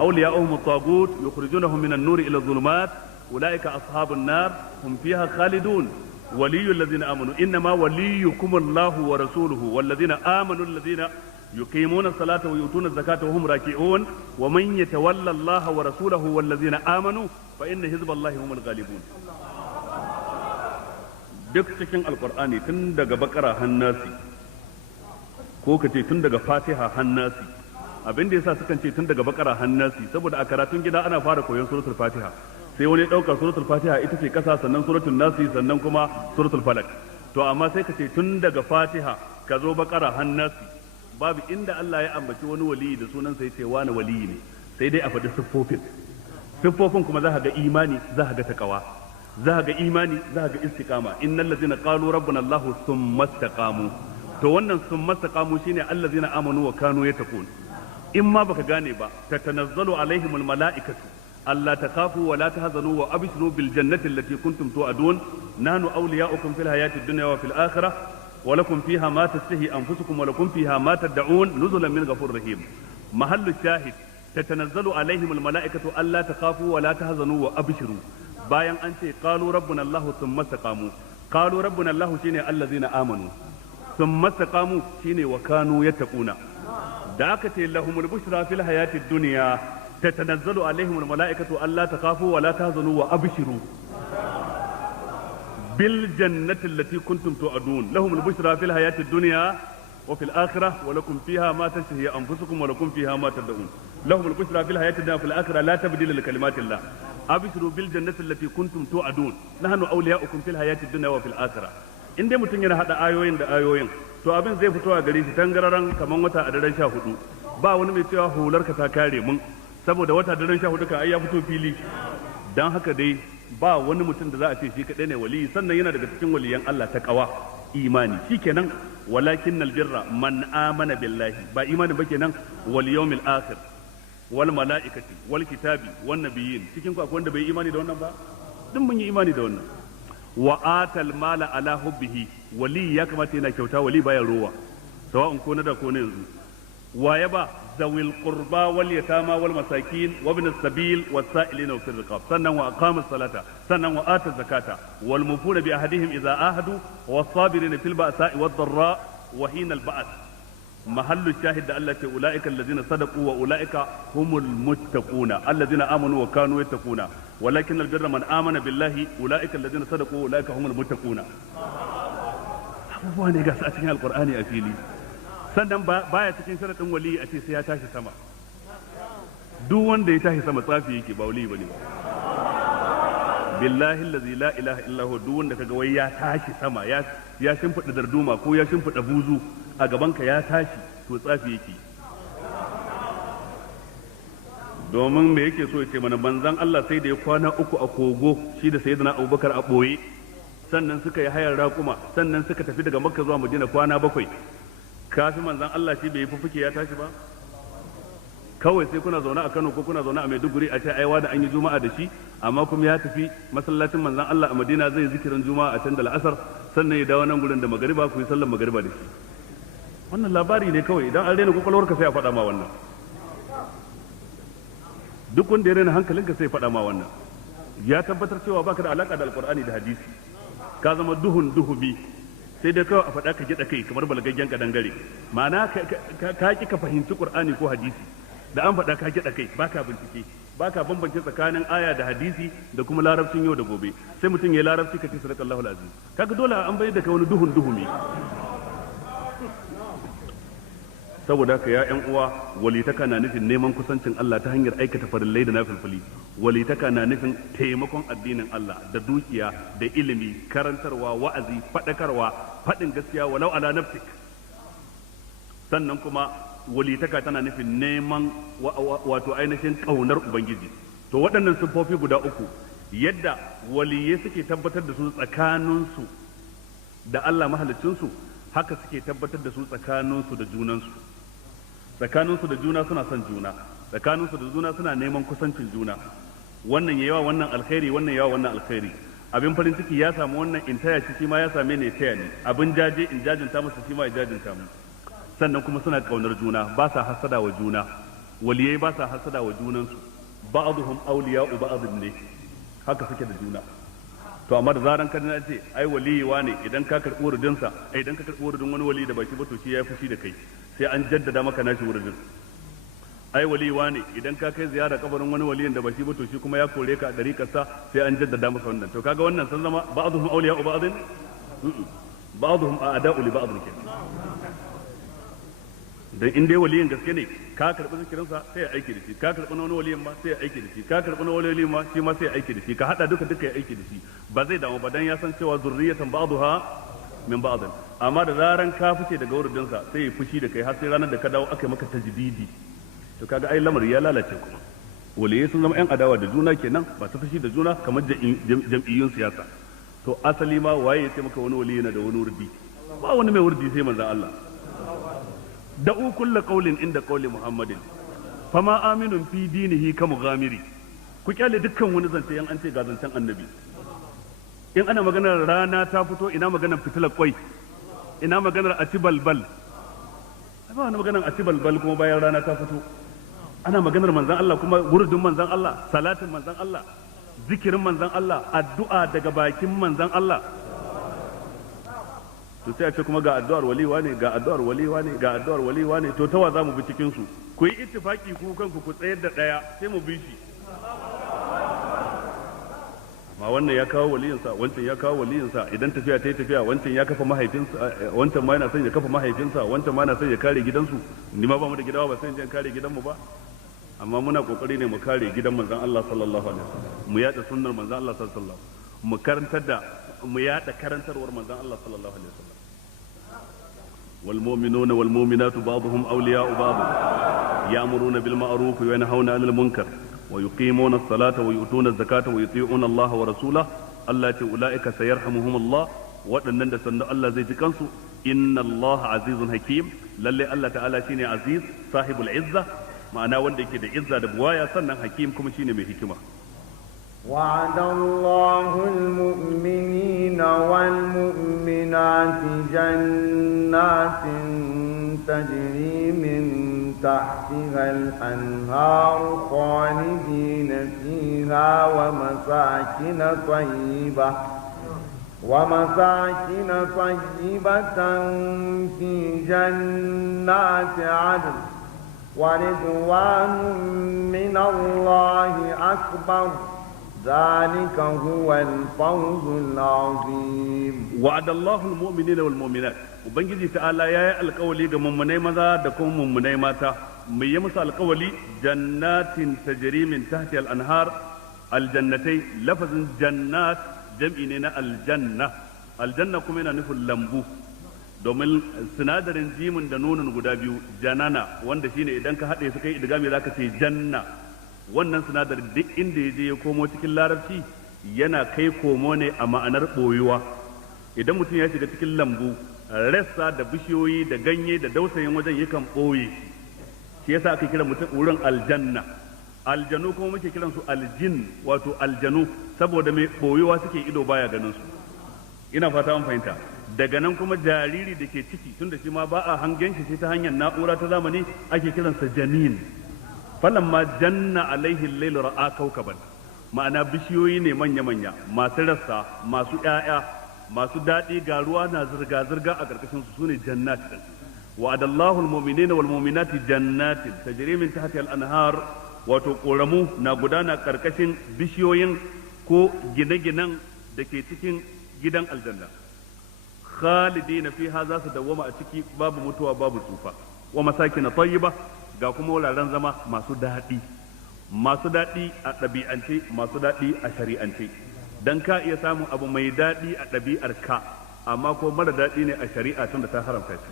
أولياؤهم الطاغوت يخرجونهم من النور إلى الظلمات أولئك أصحاب النار هم فيها خالدون ولي الذين آمنوا إنما وليكم الله ورسوله والذين آمنوا الذين يقيمون الصلاة ويؤتون الزكاة وهم راكعون ومن يتولى الله ورسوله والذين آمنوا فإن حزب الله هم الغالبون duk cikin alkur'ani tun daga bakara hannasi ko kace tun daga fatiha hannasi abin da yasa sukan ce tun daga bakara hannasi saboda a karatun gida ana fara koyon suratul fatiha sai wani dauka suratul fatiha ita ce kasa sannan suratul nasi sannan kuma suratul falak to amma sai kace tun daga fatiha ka zo bakara hannasi babu inda Allah ya ambaci wani waliyi da sunan sa yace wani waliyi ne sai dai a faɗi siffofin kuma za ka ga imani za ka ga takawa za ga imani za ga istiqama innal ladzina qalu rabbuna allah thumma istaqamu to wannan thumma istaqamu shine allazina amanu wa kanu yattaqun in ma baka gane ba tatanazzalu alaihimul malaikatu alla takafu wa la tahzanu wa abshiru bil jannati allati kuntum tu'adun nahnu awliya'ukum fil hayati dunya wa fil akhirah wa lakum fiha ma tashtahi anfusukum wa lakum fiha ma tad'un nuzulan min ghafurir rahim mahallu shahid tatanazzalu alaihimul malaikatu alla takafu wa la tahzanu wa abshiru bayan an ce qalu rabbuna allah thumma istaqamu qalu rabbuna allah shine allazina amanu thumma istaqamu shine wa kanu yattaquna da aka ce lahumul bushra fil hayati dunya tatanazzalu alaihimul malaikatu alla takhafu wa la tahzanu wa abshiru bil jannati allati kuntum tu'adun lahumul bushra fil hayati dunya wa fil akhirah wa lakum fiha ma tashtahi anfusukum wa lakum fiha ma tad'un lahumul bushra fil hayati dunya wa fil akhirah la tabdila li kalimatillah abishiru bil jannati allati kuntum tu'adun nahnu awliya'ukum fil hayati dunya wa fil akhirah in dai mutum yana hada ayoyin da ayoyin to abin zai fito a gare shi tangararan kaman wata a daren 14 ba wani mai cewa hular ka ta kare mun saboda wata daren 14 ka ai ya fito fili dan haka dai ba wani mutum da za a ce shi kadai ne wali sannan yana daga cikin waliyan Allah ta kawa imani shikenan walakinnal birra man amana billahi ba imani ba kenan wal yawmil akhir wal mala'ikati wal kitabi wan nabiyyin cikin ku akwai wanda bai imani da wannan ba duk mun yi imani da wannan wa atal mala ala hubbihi wali ya kamata yana kyauta wali baya rowa sawa'un ko na da ko na yanzu wa yaba zawil qurba wal yatama wal masakin wa ibn as-sabil was sa'ilina fil riqab sannan wa aqama as-salata sannan wa ata zakata wal mufuna bi ahadihim idza ahadu was sabirina fil ba'sa'i wad dharra wa hina al-ba'th محل الشاهد التي أولئك الذين صدقوا وأولئك هم المتقون الذين آمنوا وكانوا يتقون ولكن البر من آمن بالله أولئك الذين صدقوا وأولئك هم المتقون abubuwa ne ga su a cikin alkur'ani a fili sannan baya cikin sharaɗin wali a ce sai ya tashi sama duk wanda ya tashi sama tsafi yake ba wali bane billahi allazi la ilaha illa huwa duk wanda kaga wai ya tashi sama ya shimfida darduma ko ya shimfida buzu a gabanka ya tashi to tsafi yake domin me yake so ya ce mana manzon Allah sai da ya kwana 3 a kogo shi da sayyidina Abubakar a boye sannan suka yi hayar raƙuma sannan suka tafi daga Makka zuwa Madina kwana 7 kafi manzon Allah shi bai fufuke ya tashi ba kawai sai kuna zaune a Kano ko kuna zaune a Maiduguri a ce aiwa da an yi juma'a da shi amma kuma ya tafi masallacin manzon Allah a Madina zai zikirin juma'a a can da al'asar sannan ya dawo nan gurin da magariba ku yi sallar magariba da shi wannan labari ne kawai idan an rena kwakwalwarka sai a faɗa ma wannan duk wanda ya rena hankalinka sai ya faɗa ma wannan ya tabbatar cewa baka da alaka da alqur'ani da hadisi ka zama duhubi sai dai kawai a faɗa ka gida kai kamar balagaggen kadangare ma'ana ka ki ka fahimci qur'ani ko hadisi da an faɗa ka gida kai baka bincike baka bambance tsakanin aya da hadisi da kuma larabcin yau da gobe sai mutum ya larabci ka ce sadaqallahu alazim kaga dole an bayyana da kai wani duhumi saboda haka ya ƴan uwa walitaka na nufin neman kusancin Allah ta hanyar aikata farillai da nafilfili walitaka na nufin taimakon addinin Allah da dukiya da ilimi karantarwa wa'azi faɗakarwa faɗin gaskiya walau ala nafsik sannan kuma walitaka tana nufin neman wato ainihin ƙaunar ubangiji to waɗannan siffofi guda uku yadda waliyai suke tabbatar da su tsakaninsu da Allah mahaliccinsu haka suke tabbatar da su tsakaninsu da junansu tsakaninsu da juna suna son juna, tsakaninsu da juna suna neman kusancin juna, wannan yawa wannan alkhairi, wannan yawa wannan alkhairi. Abin farin ciki ya samu wannan in taya shi ma ya same ni taya ni, abin jaje in jajinta masa shi ma ya jajinta mu. Sannan kuma suna kaunar juna, ba sa hasada wa juna, waliyai ba sa hasada wa junansu, ba'dhum awliya'u ba'd ne, haka suke da juna. To amma da zaran ka ce ai waliyi ne idan ka karɓi wurudinsa, idan ka karɓi wurudin wani wali da baki ba to shi ya fushi da kai, sai an jaddada maka nashi wurudin. Ai waliyi ne idan ka kai ziyara kabarin wani waliyin da baki ba to shi kuma ya kore ka a dariƙarsa, sai an jaddada maka wannan. To kaga wannan sun zama ba'dhum awliya'u ba'd, ba'dhum a'da'u li ba'd kenan. Dan in dai waliyin gaske ne ka karɓi zikirinsa sai ya aiki da shi, ka karɓi na wani waliyin ma sai ya aiki da shi, ka karɓi na wani waliyin ma shi ma sai ya aiki da shi, ka haɗa duka ya aiki da shi, ba zai damu ba dan ya san cewa zurriyatan ba'dha min ba'd. Amma da zaran ka fice daga wuridinsa sai ya fushi da kai har sai ranar da ka dawo aka yi maka tajdidi. To kaga ai lamari ya lalace kuma. Waliyai sun zama yan adawa da juna kenan, ba su fushi da juna kamar jam'iyyun siyasa. To asali ma waye ya ce maka wani waliyi yana da wani wurdi? Ba wani mai wurdi sai manzon Allah. Da'u kulla qaulin inda qauli Muhammadin fama aminun fi dinihi ka mughamiri. Ku kyale dukkan wani zance yan an ce ga zancen annabi. In ana maganar rana ta fito ina maganar fitilar kwai, ina maganar aci balbal, ba wani maganar aci balbal kuma bayan rana ta fito. Ana maganar manzan Allah kuma wurdin manzan Allah, salatin manzan Allah, zikirin manzan Allah, addu'a daga bakin manzan Allah. To sai a ce kuma ga addu'ar waliwa ne, ga addu'ar waliwa ne, ga addu'ar waliwa ne, to tawa za mu bi cikin su? Ku yi ittifaki ku kanku ku tsayar da daya sai mu bi shi. Amma wannan ya kawo waliyinsa, wancan ya kawo waliyinsa, idan tafiya ta yi tafiya wancan ya kafa mahaifinsa, wancan ma yana son ya kafa mahaifinsa, wancan ma yana son ya kare gidansu, ni ma ba mu da gidawa ba sai in kare gidanmu ba. Amma muna kokari ne mu kare gidan manzon Allah sallallahu alaihi wasallam, mu yada sunnar manzon Allah sallallahu alaihi wasallam, mu karantar da mu yada karantarwar manzon Allah sallallahu alaihi wasallam. والمؤمنون والمؤمنات بعضهم أولياء بعض يأمرون بالمعروف وينهون عن المنكر ويقيمون الصلاة ويؤتون الزكاة ويطيعون الله ورسوله التي أولئك سيرحمهم الله وأن سند الله زي تكنسو إن الله عزيز حكيم للي الله تعالى شيني عزيز صاحب العزة معناه وندي كده عزة دبوايا سنن حكيم كم شيني بحكمة. وعد الله المؤمنين والمؤمنات جنات تجري من تحتها الأنهار خالدين فيها ومساكن طيبة في جنات عدن ورضوان من الله أكبر ذلك هو الفوز العظيم. وعد الله المؤمنين والمؤمنات وبنجي تعالى يا القولي ga mummunai maza da kuma mummunai mata mai yi musu alƙawali jannatin tajri min tahti al-anhar aljannatai lafazin jannat jam'i ne na aljanna aljanna kuma yana nufin lambu domin sinadarin jimin da nunun guda biyu janana wanda shine idan ka haɗe su kai idgami zaka ce janna wannan sinadarin duk inda ya je ya komo cikin larabci yana kai komo ne a ma'anar ɓoyuwa. Idan mutum ya shiga cikin lambu rassa da bishiyoyi da ganye da dausayin wajen yakan ɓoye shi yasa aka kira mutum wurin aljanna. Aljanu kuma muke kiran su aljin wato aljanu saboda mai ɓoyuwa suke ido baya ganin su. Ina fata an fahimta. Daga nan kuma jariri da ke ciki tunda shi ma ba a hangen shi sai ta hanyar na'ura ta zamani ake kiransa janin. Falamma janna alaihi al-layl ra'a kawkaban ma'ana bishiyoyi ne manya-manya masu rassa masu ƴaƴa masu daɗi ga ruwa na zirga-zirga a ƙarƙashin su sune jannatin. Wa'adallahu al-mu'minina wal mu'minati jannatin tajri min tahtiha al-anhar wato ƙoramu na gudana ƙarƙashin bishiyoyin ko gine-ginen da ke cikin gidan aljanna. Khalidina fiha za su dawwama a ciki babu mutuwa babu tsufa. Wa masakin tayyiba ga kuma wuraren zama masu daɗi a ɗabi'ance masu daɗi a shari'ance dan ka iya samun abu mai daɗi a ɗabi'ar ka amma ko mara daɗi ne a shari'a tunda ta haramta shi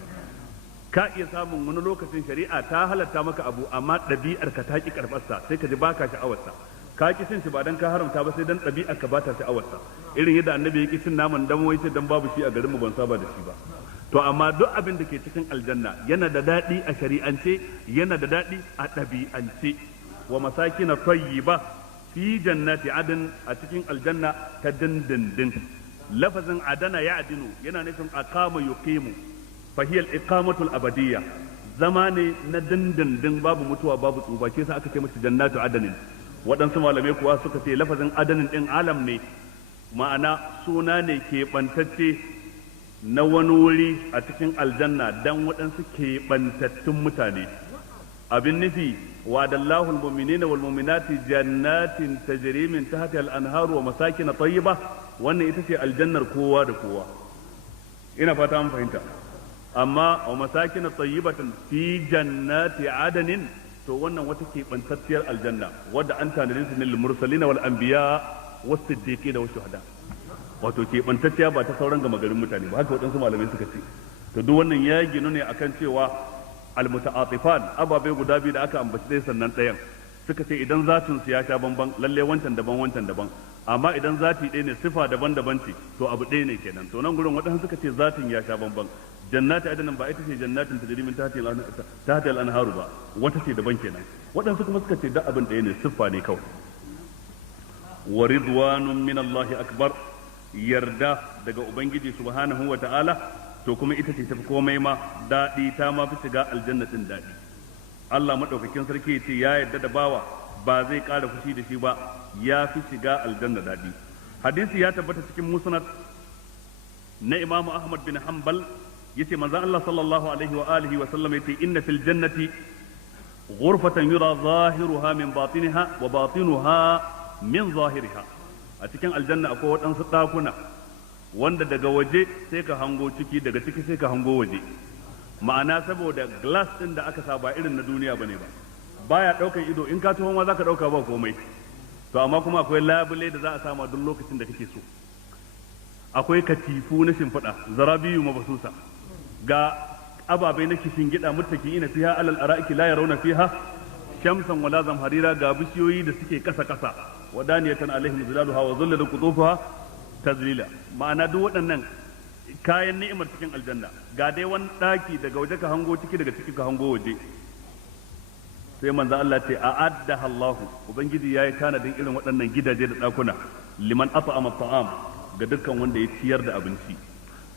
ka iya samun wani lokacin shari'a ta halatta maka abu amma ɗabi'ar ka ta ki karɓarsa sai ka ji baka sha'awarsa ka ki cin shi ba dan ka haramta ba sai dan ɗabi'ar ka ba ta sha'awarsa irin yadda annabi ya ki cin naman damo yace dan babu shi a garin mu ban saba da shi ba to amma duk abin da ke cikin aljanna yana da daɗi a shari'ance yana da daɗi a ɗabi'ance. Wa masakina tayyiba fi jannati adn, a cikin aljanna ta dindindin. Lafazin adana ya adinu yana nufin aqama yuqimu, fa hiya al-iqamatu al-abadiyya, zama ne na dindindin babu mutuwa babu tsufa, ke sa aka ce mata jannatu adanin. Waɗansu malamai kuwa suka ce lafazin adanin ɗin alam ne, ma'ana suna ne keɓantacce na wani wuri a cikin aljanna dan waɗansu keɓantattun mutane. Abin nufi wa'adallahu al-mu'minina wal mu'minati jannatin tajri min tahtiha al-anharu wa masakin tayyiba, wannan ita ce aljannar kowa da kowa. Ina fata an fahimta. Amma wa masakin tayyibatan fi jannati adanin, to wannan wata keɓantacciyar aljanna wadda an tanadin su ne lil mursalina wal anbiya was siddiqina was shuhada, wato keɓantacciya ba ta sauran gama garin mutane ba, haka waɗansu malamai suka ce. To duk wannan ya ginu ne akan cewa almuta'atifan, ababai guda biyu da aka ambaci dai sannan ɗayan, suka ce idan zatin su ya sha bamban lalle wancan daban wancan daban, amma idan zati ɗaya ne sifa daban-daban ce to abu ɗaya ne kenan. To nan gurin waɗansu suka ce zatin ya sha bamban, jannati adanan ba ita ce jannatin tajri min tahtiha al-anharu ba, wata ce daban kenan. Waɗansu kuma suka ce duk abin ɗaya ne, siffa ne kawai. Wa ridwanun min Allahi akbar, yarda daga ubangiji subhanahu wa ta'ala, to kuma ita ce tafi komai ma daɗi, ta ma fi shiga aljanna din daɗi. Allah madaukakin sarki ce ya yarda da bawa ba zai ƙara fushi da shi ba, ya fi shiga aljanna daɗi. Hadisi ya tabbata cikin musnad na Imam Ahmad bin Hanbal, yace manzo Allah sallallahu alaihi wa alihi wa sallam yace inna fil jannati ghurfatan yura zahiruha min batiniha wa batinuha min zahiriha. A cikin aljanna akwai waɗansu ɗakuna wanda daga waje sai ka hango ciki, daga ciki sai ka hango waje. Ma'ana saboda glass ɗin da aka sa ba irin na duniya bane ba, baya ɗaukan ido, in ka taho ma za ka ɗauka ba komai. To amma kuma akwai labule da za a sama duk lokacin da kake so, akwai katifu na shimfiɗa, zarabiyu mabasusa, ga ababai na kishin gida, muttaki'ina fiha alal ara'iki la yarawna fiha shamsan wala zamharira, ga bishiyoyi da suke kasa wadaniyatan alaihim zilaluha wa dhullatu qutufuha tazlila. Ma'ana duk waɗannan kayan ni'imar cikin aljanna, ga dai wani daki daga waje ka hango ciki, daga ciki ka hango waje. Sai manzo Allah ce a'addaha Allah, ubangiji yayi tanadin irin waɗannan gidaje da dakuna liman at'ama at'am, ga dukkan wanda ya ciyar da abinci,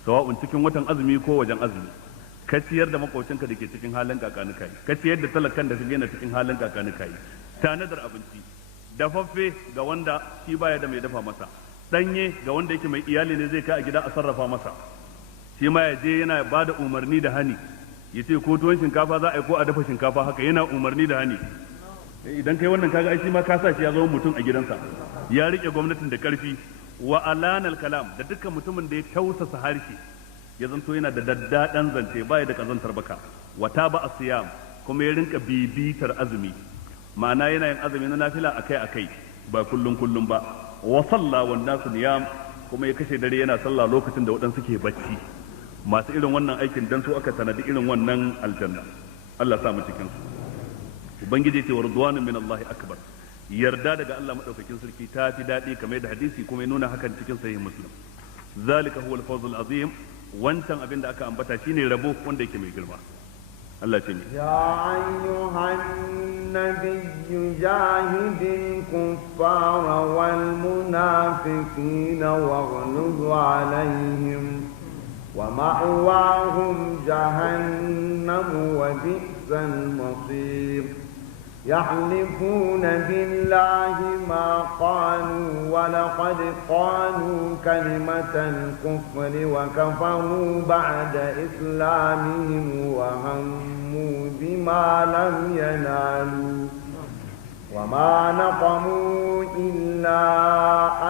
sawa'un cikin watan azumi ko wajen azumi. Ka ciyar da makocinka da ke cikin halin kakanuka yi, ka ciyar da talakan da kake na cikin halin kakanuka yi. Tanadar abinci dafaffe ga wanda shi baya da mai dafa masa, danye ga wanda yake mai iyali ne zai kai a gida a sarrafa masa, shi ma ya je yana ba da umarni da hani, ya ce ko tuwon shinkafa za a yi ko a dafa shinkafa, haka yana umarni da hani. Idan kai wannan kaga shi ma ka sa shi ya zama mutum a gidansa, ya rike gwamnatin da karfi. Wa alanal kalam, da dukkan mutumin da ya tausasa harshe, ya zanto yana da daddaɗan zance, baya da kazantar baka. Wata ba asiyam, kuma ya rinka bibitar azumi, ma'ana yana yin azumi na nafila akai-akai ba kullum ba. Wa salla wan nasu niyam, kuma ya kashe dare yana sallah lokacin da waɗansu ke bacci. Masu irin wannan aikin dan su aka sanadi irin wannan aljanna. Allah sa mu cikin su. Ubangiji ce wa ridwanun min Allah akbar, yarda daga Allah madaukakin sarki ta fi daɗi, kamar da hadisi kuma ya nuna hakan cikin sahih Muslim. Zalika huwa al-fawzul azim, wancan abin da aka ambata shine rabo wanda yake mai girma. Allah ce ne ya ayyuhan nabiyyu jahidil kuffara wal munafiqina waghluz alaihim wa ma'wahum jahannam wa bi'sal masir. يحلفون بالله ما قالوا ولقد قالوا كلمة الكفر وكفروا بعد إسلامهم وهموا بما لم ينالوا وما نقموا إلا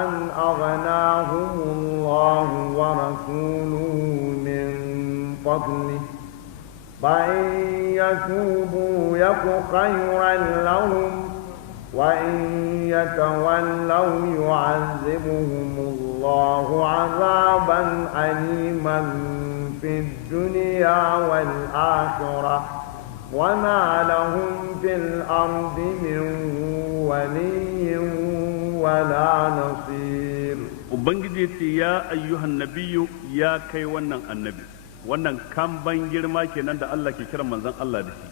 أن أغناهم الله ورسوله من فضله فإن يتوبوا يك خيرا لهم وإن يتولوا يعذبهم الله عذابا أليما في الدنيا والآخرة وما لهم في الأرض من ولي ولا نصير. Ubangiji ce ya ayyuhan nabiyyu, ya kai wannan annabi, wannan kamban girma kenan da Allah ke kiran manzon Allah da shi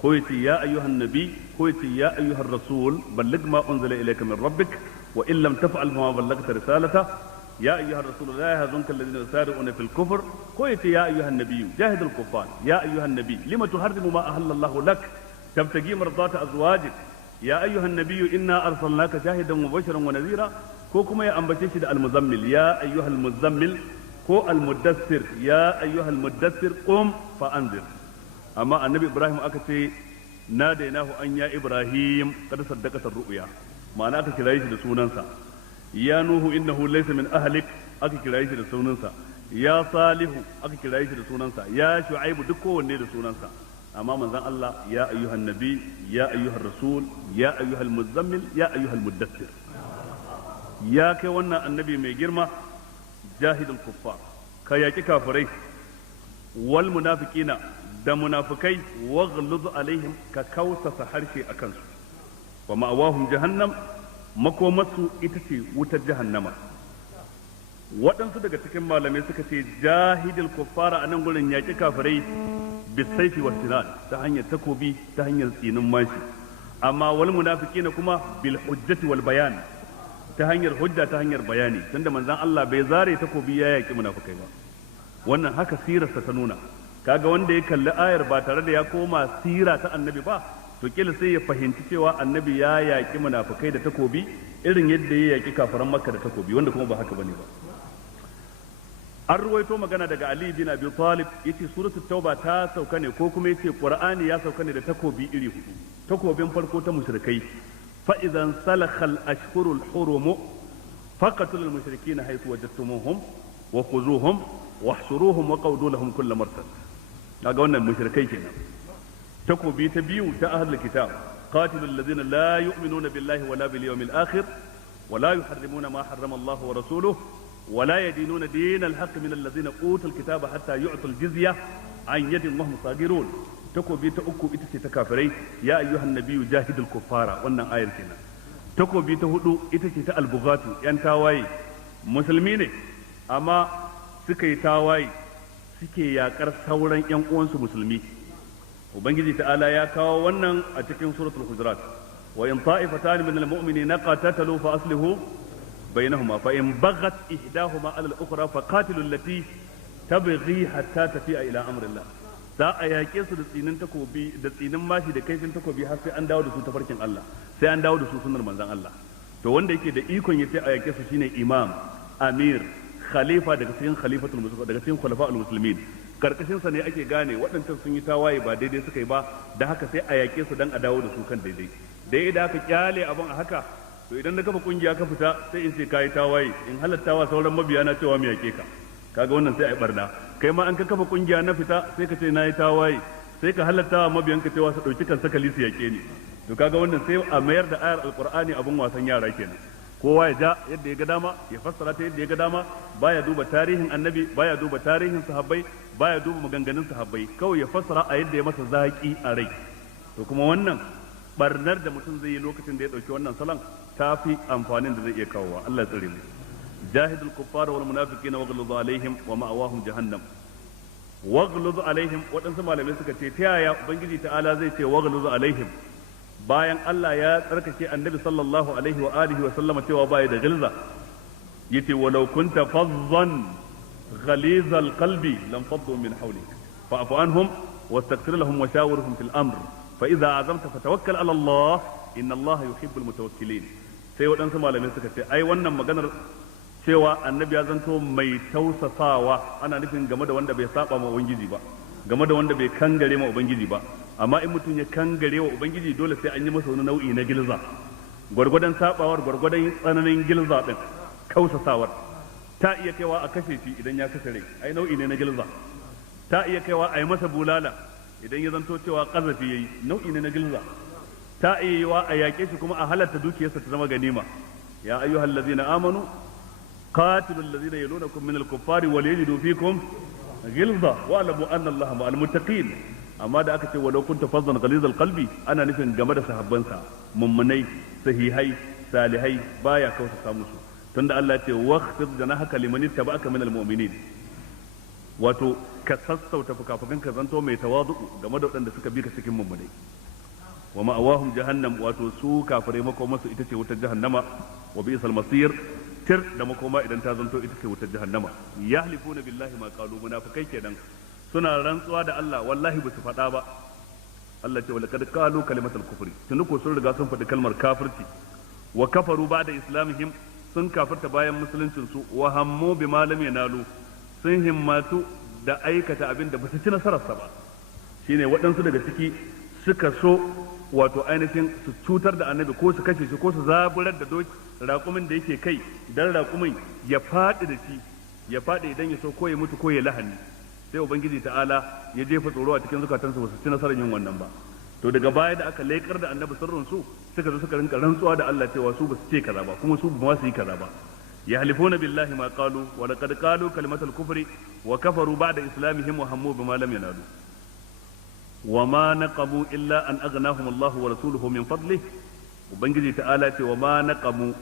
ko yace ya ayyuhan nabi ko yace ya ayyuhar rasul balligh ma unzila ilayka min rabbik wa in lam taf'al ma ballaghta risalata ya ayyuhar rasul la yahzunka alladhina yusari'una fil kufr ko yace ya ayyuhan nabi jahidul kuffar ya ayyuhan nabi lima tuharrimu ma ahalla Allah lak tabtagi mardata azwajik ya ayyuhan nabi inna arsalnaka shahidan wa bashiran wa nadhira ko kuma ya ambace shi da al-muzammil ya ayyuhal muzammil ko al-muddassir ya ayyuhal muddassir qum fa anzir amma annabi Ibrahim aka ce nadainahu an ya Ibrahim kada saddaqata ru'ya ma'ana aka kiraye shi da sunansa ya nuhu innahu laysa min ahlik aka kiraye shi da sunansa ya salihu aka kiraye shi da sunansa ya shu'aibu duk kowanne da sunansa amma manzon Allah ya ayyuhan nabi ya ayyuhar rasul ya ayyuhal muzammil ya ayyuhal muddassir ya kai wannan annabi mai girma jahidul kuffar ka yaki kafirai wal munafiqina da munafikai waghluz alaihim ka kausasa harshe akan su wa ma'awahum jahannam makomarsu ita ce wutar jahannama waɗansu daga cikin malamai suka ce jahidul kuffara a nan gurin yaki kafirai bisaifi wa sinan ta hanyar takobi ta hanyar tsinin mashi amma wal munafiqina kuma bil hujjati wal bayan ta hanyar hujja ta hanyar bayani tunda manzon Allah bai zare takobi ya yaki munafikai ba wannan haka sirarsa ta nuna kaga wanda ya kalli ayar ba tare da ya koma sira ta annabi ba to kila sai ya fahimci cewa annabi ya yaki munafikai da takobi irin yadda ya yaki kafiran makka da takobi wanda kuma ba haka bane ba an ruwaito magana daga Ali bin Abi Talib yace suratul tauba ta sauka ne ko kuma yace Qur'ani ya sauka ne da takobi iri hudu takobin farko ta mushrikai fa idan salakhal ashhurul hurum faqatul mushrikeena haythu wajadtumuhum wa khuzuhum wahsuruhum wa qawdu lahum kull marsad kaga wannan mushrikai kenan takobi ta biyu ta ahlul kitab qatilul ladina la yu'minuna billahi wala bil yawmil akhir wala yuharrimuna ma harrama Allah wa rasuluhu ولا يدينون دين الحق من الذين اوتوا الكتاب حتى يعطوا الجزيه عن يد وهم صاغرون takobi ta uku ita ce ta kafirai ya ayyuhan nabiyyu jahidul kuffara wannan ayar kenan takobi ta hudu ita ce ta albughatu yan tawaye musulmi ne amma suka yi tawaye suke yakar sauran yan uwansu musulmi ubangiji ta'ala ya kawo wannan a cikin suratul hujurat wa in ta'ifatan min almu'minina qatatalu fa aslihu بينهما فإن بغت إحداهما على الأخرى فقاتلوا التي تبغي حتى تفيء إلى أمر الله za a yaƙe su da tsinin takobi da tsinin mashi da kaifin takobi har sai an dawo da su tafarkin Allah sai an dawo da su sunnar manzon Allah to wanda yake da ikon yace a yaƙe su shine imam amir khalifa daga cikin khalifatul muslimin daga cikin khulafa'ul muslimin karkashin sa ne ake gane waɗancan sun yi tawaye ba daidai suka yi ba da haka sai a yaƙe su dan a dawo da su kan daidai dai da aka kyale abin a haka to idan na kafa kungiya ka fita sai in ce kayi tawaye in halattawa sauran mabiya na cewa mu yake ka kaga wannan sai ai barna kai ma an ka kafa kungiya na fita sai ka ce nayi tawaye sai ka halattawa mabiyan ka cewa su dauki kan sakali su yake ni to kaga wannan sai a mayar da ayar alqur'ani abun wasan yara kenan kowa ya ja yadda ya ga dama ya fassara ta yadda ya ga dama baya duba tarihin annabi baya duba tarihin sahabbai baya duba maganganun sahabbai kawai ya fassara a yadda ya masa zaki a rai to kuma wannan barnar da mutum zai yi lokacin da ya dauki wannan salon ta fi amfanin da zai iya kawowa Allah ya tsare mu jahidul kuffara wal munafiqina waghluz alaihim wa ma'awahum jahannam waghluz alaihim wadansu malamai suka ce ta yaya ubangiji ta'ala zai ce waghluz alaihim bayan Allah ya tsarkake annabi sallallahu alaihi wa alihi wa sallama cewa bai da gilza yace walau kunta fazzan ghalizal qalbi lam faddu min hawlik fa'fu anhum wastaghfir lahum wa shawirhum fil amr fa idza azamta fatawakkal ala Allah inna Allah yuhibbul mutawakkilin sai waɗansu malamai suka ce ai wannan maganar cewa annabi ya zanto mai tausasawa ana nufin game da wanda bai saba ma ubangiji ba game da wanda bai kangare ma ubangiji ba amma in mutum ya kangare wa ubangiji dole sai an yi masa wani nau'i na gilza gwargwadon sabawar gwargwadon tsananin gilza din kausasawar ta iya kaiwa a kashe shi idan ya kashe rai ai nau'i ne na gilza ta iya kaiwa a yi masa bulala idan ya zanto cewa kazafi yayi nau'i ne na gilza ta iya yiwa a yaƙe shi kuma a halatta dukiyarsa ta zama ganima ya ayyuhal ladzina amanu qatilul ladzina yalunakum minal kuffari wal yajidu fikum ghilza wa alamu anna allaha ma'al muttaqin amma da aka ce walau kunta fazzan ghalizal qalbi ana nufin game da sahabbansa mummunai sahihai salihai baya kausa musu tunda Allah ya ce waqfid janahaka liman ittaba'aka minal mu'minin wato ka sassauta fukafukan ka zanto mai tawadu game da waɗanda suka bi ka cikin mummunai wa ma'awahum jahannam wato su kafirai makomarsu ita ce wutar jahannama wa bi'sal masir tir da makoma idan ta zanto ita ce wutar jahannama yahlifuna billahi ma qalu munafikai kenan suna rantsuwa da Allah wallahi ba su faɗa ba Allah ce walaqad qalu kalimatal kufri tun ko sun riga sun faɗi kalmar kafirci wa kafaru ba'da islamihim sun kafirta bayan musuluncin su wa hammu bima lam yanalu sun himmatu da aikata abin da ba su ci nasararsa ba shine waɗansu daga ciki suka so wato ainihin su cutar da annabi ko su kashe shi ko su zaburar da doki raƙumin da yake kai dan raƙumin ya faɗi da shi ya faɗi idan ya so ko ya mutu ko ya lahani sai ubangiji ta'ala ya jefa tsoro a cikin zukatansu ba su ci nasarar yin wannan ba to daga baya da aka laikar da annabi sirrin su suka zo suka rinka rantsuwa da Allah cewa su ba su ce kaza ba kuma su ba su yi kaza ba yahlifuna billahi ma qalu wa laqad qalu kalimatal kufri wa kafaru ba'da islamihim wa hammu bima lam yanalu wa ma naqamu illa an aghnahum Allah wa rasuluhu min fadlihi ubangiji ta'ala ce wa ma naqamu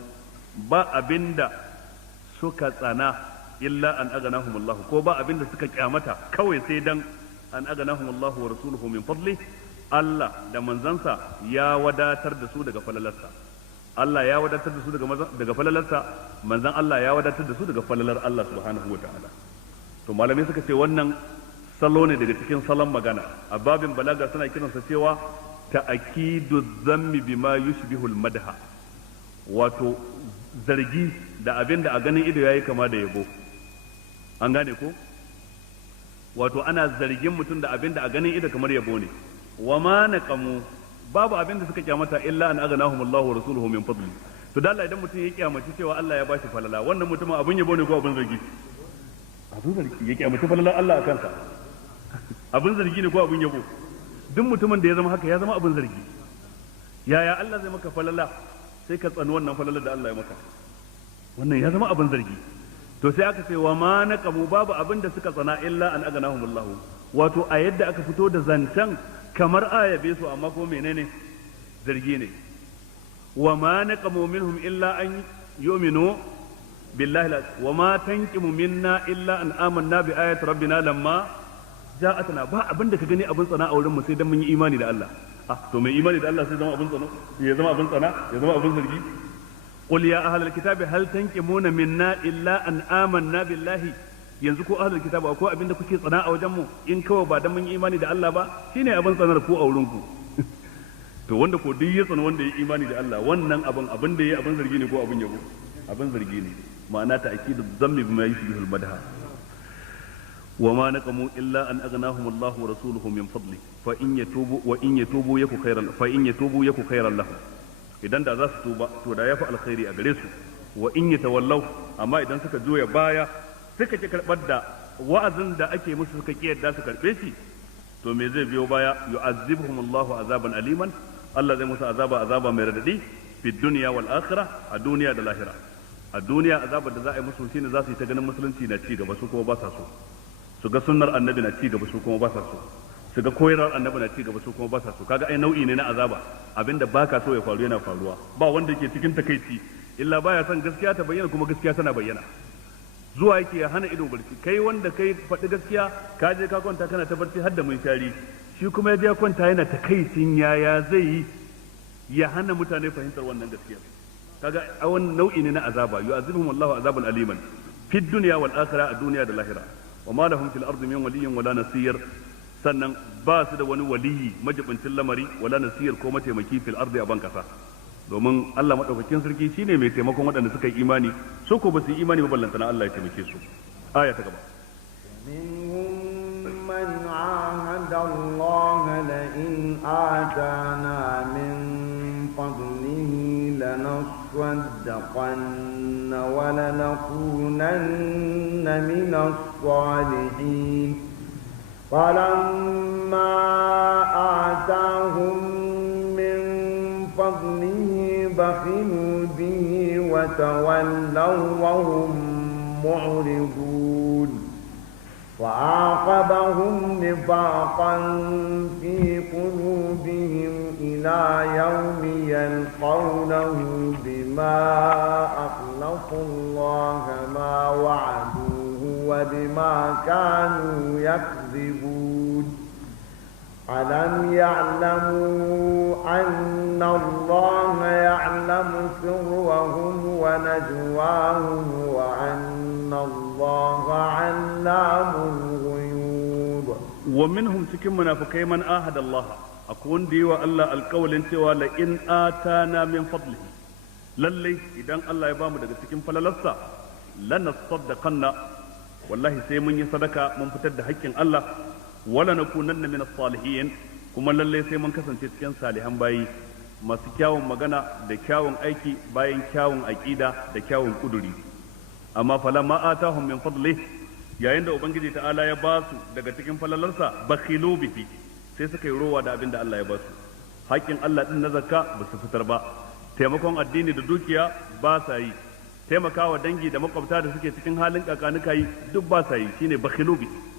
ba abinda suka tsana illa an aghnahum Allah ko ba abinda suka kyamata kawai sai dan an aghnahum Allah wa rasuluhu min fadlihi Allah da manzansa ya wadatar da su daga falalarsa Allah ya wadatar da su daga falalarsa manzan Allah ya wadatar da su daga falalar Allah subhanahu wa ta'ala to malamai suka ce wannan salo ne daga cikin salon magana a babin balaga suna kiransa cewa ta'kidu dhammi bima yushbihul madha wato zargi da abin da a ganin ido yayi kama da yabo an gane ko wato ana zargin mutum da abin da a ganin ido kamar yabo ne wa ma naqamu babu abin da suka kyamata illa an aghnahum Allahu wa rasuluhu min fadli to da Allah idan mutum ya kyamaci cewa Allah ya bashi falala wannan mutumin abin yabo ne ko abin zargi abin zargi ya kyamaci falalar Allah a kansa abin zargi ne ko abin yabo duk mutumin da ya zama haka ya zama abin zargi yaya Allah zai maka falala sai ka tsani wannan falalar da Allah ya maka wannan ya zama abin zargi to sai aka ce wa ma naqamu babu abin da suka tsana illa an aghnahum Allahu wato a yadda aka fito da zancen kamar ayabe su amma ko menene zargi ne wa ma naqamu minhum illa an yu'minu billahi wa ma tanqimu minna illa an amanna bi ayati rabbina lamma ja'atna ba abin da ka gani abin tsana a wurin mu sai dan mun yi imani da Allah to mai imani da Allah sai zama abin tsana ya zama abin tsana ya zama abin zargi qul ya ahlal kitabi hal tanqimuna minna illa an amanna billahi yanzu ko ahlul kitabi akwai abin da kuke tsana a wajen mu in kawai ba dan mun yi imani da Allah ba shine abin tsanar ku a wurin ku to wanda ko duk ya tsana wanda ya imani da Allah wannan abin da yayi abin zargi ne ko abin yabo abin zargi ne ma'ana ta akidu dhammi bima yushbihul madha wa ma naqamu illa an aghnahum Allah wa rasuluhu min fadli fa in yatubu yaku khairan lahum idan da za su tuba to da yafi alkhairi a gare su wa in yatawallaw amma idan suka juya baya suka ki karbar da wa'azin da ake musu suka ki yadda su karbe shi to me zai biyo baya yu'azzibuhum Allahu azaban aliman Allah zai musu azaba mai radadi fi dunya wal akhirah a duniya da lahira a duniya azabar da za a yi musu shine za su yi ta ganin musulunci na ci gaba su kuma ba sa so su ga sunnar annabi na ci gaba su kuma ba sa so su ga koyarwar annabi na ci gaba su kuma ba sa so kaga ai nau'i ne na azaba abinda baka so ya faru yana faruwa ba wanda yake cikin takeici illa baya son gaskiya ta bayyana kuma gaskiya tana bayyana zuwa yake ya hana ido barci kai wanda kai faɗi gaskiya ka je ka kwanta kana ta barci har da mun shari shi kuma ya je kwanta yana takeicin yaya zai yi ya hana mutane fahimtar wannan gaskiya kaga a wannan nau'i ne na azaba yu'azibuhum Allahu azaban aliman fi dunya wal akhirah a duniya da lahira wa ma lahum fil ardi min waliyyin wala nasir sannan ba su da wani waliyi majibincin lamari wala nasir ko mataimaki fil ardi a ban kasa domin Allah madaukakin sarki shine mai taimakon waɗanda suka yi imani so ko ba su yi imani ba ballantana Allah ya taimake su aya ta gaba minhum man ahada Allah la in atana min fadlihi lanasaddaqanna wa lanakunanna min as-salihin falamma atahum min fadlihi بخلوا به وتولوا وهم معرضون وعاقبهم نفاقا في قلوبهم إلى يوم يلقونه بما أخلفوا الله ما وعدوه وبما كانوا يكذبون ألم يعلموا أن الله يعلم سرهم ونجواهم وأن الله علام الغيوب ومنهم cikin munafikai man ahada Allah akwai wanda yi wa Allah alƙawalin cewa la in atana min fadlihi lalle idan Allah ya bamu daga cikin falalarsa lanasaddaqanna wallahi sai mun yi sadaka mun fitar da haƙƙin Allah wala nakunanna min as-salihin kuma lalle sai mun kasance cikin salihan bayi masu kyawun magana da kyawun aiki bayan kyawun aqida da kyawun kuduri amma falamma atahum min fadlihi yayin da ubangiji ta'ala ya ba su daga cikin falalarsa bakhilu bihi sai suka yi rowa da abin da Allah ya ba su haƙƙin Allah din na zakka ba su fitar ba taimakon addini da dukiya ba sa yi taimakawa dangi da makwabta da suke cikin halin kakanuka yi duk ba sa yi shine bakhilu bihi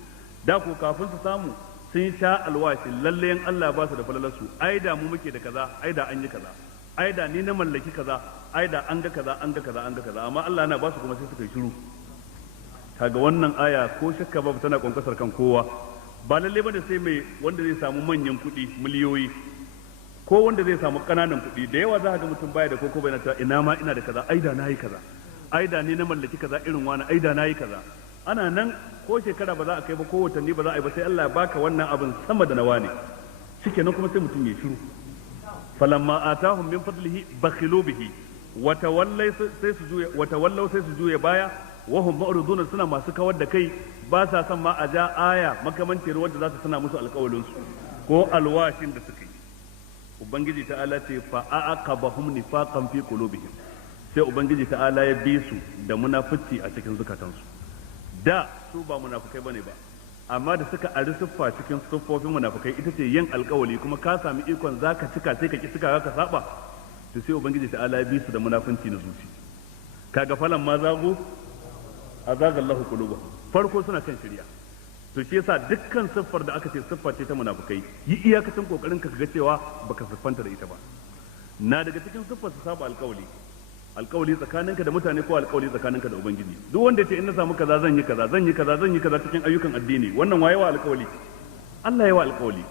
da ko kafin su samu sun sha alwashi lalle in Allah ba su da falalarsu ai da mu muke da kaza ai da an yi kaza ai da ni na mallaki kaza ai da an ga kaza an ga kaza an ga kaza amma Allah yana ba su kuma sai suka yi shiru kaga wannan aya ko shakka babu tana kwankasar kan kowa ba lalle bane sai mai wanda zai samu manyan kuɗi miliyoyi ko wanda zai samu ƙananan kuɗi da yawa za ka ga mutum baya da koko bai na ta ina ma ina da kaza ai da nayi kaza ai da ni na mallaki kaza irin wani ai da nayi kaza ana nan ko shekara ba za a kai ba ko watanni ba za a yi ba sai Allah ya baka wannan abin sama da nawa ne shikenan kuma sai mutum ya shiru falamma atahum min fadlihi bakhilu bihi wa tawallaw sai su juya baya wa hum ma'ruduna suna masu kawar da kai ba sa son ma a ja aya makamancin wanda za su tana musu alƙawalin su ko alwashin da suka yi ubangiji ta'ala ce fa aqabahum nifaqan fi qulubihim sai ubangiji ta'ala ya bi su da munafici a cikin zukatansu da su ba munafukai bane ba amma da suka ari siffa cikin siffofin munafukai ita ce yin alkawali kuma ka sami ikon zaka cika sai ka ki cika ka saba to sai ubangiji ta ala bi su da munafunci na zuci kaga falan ma zago azaga Allahu qulubahum farko suna kan shirya to shi yasa dukkan siffar da aka ce siffa ce ta munafukai yi iyakacin kokarin ka ga cewa baka siffanta da ita ba na daga cikin siffar su saba alkawali tsakaninka da mutane ko alkawali tsakaninka da ubangiji duk wanda yace in na samu kaza zan yi kaza zan yi kaza zan yi kaza cikin ayyukan addini wannan waye wa alkawali Allah ya wa alkawali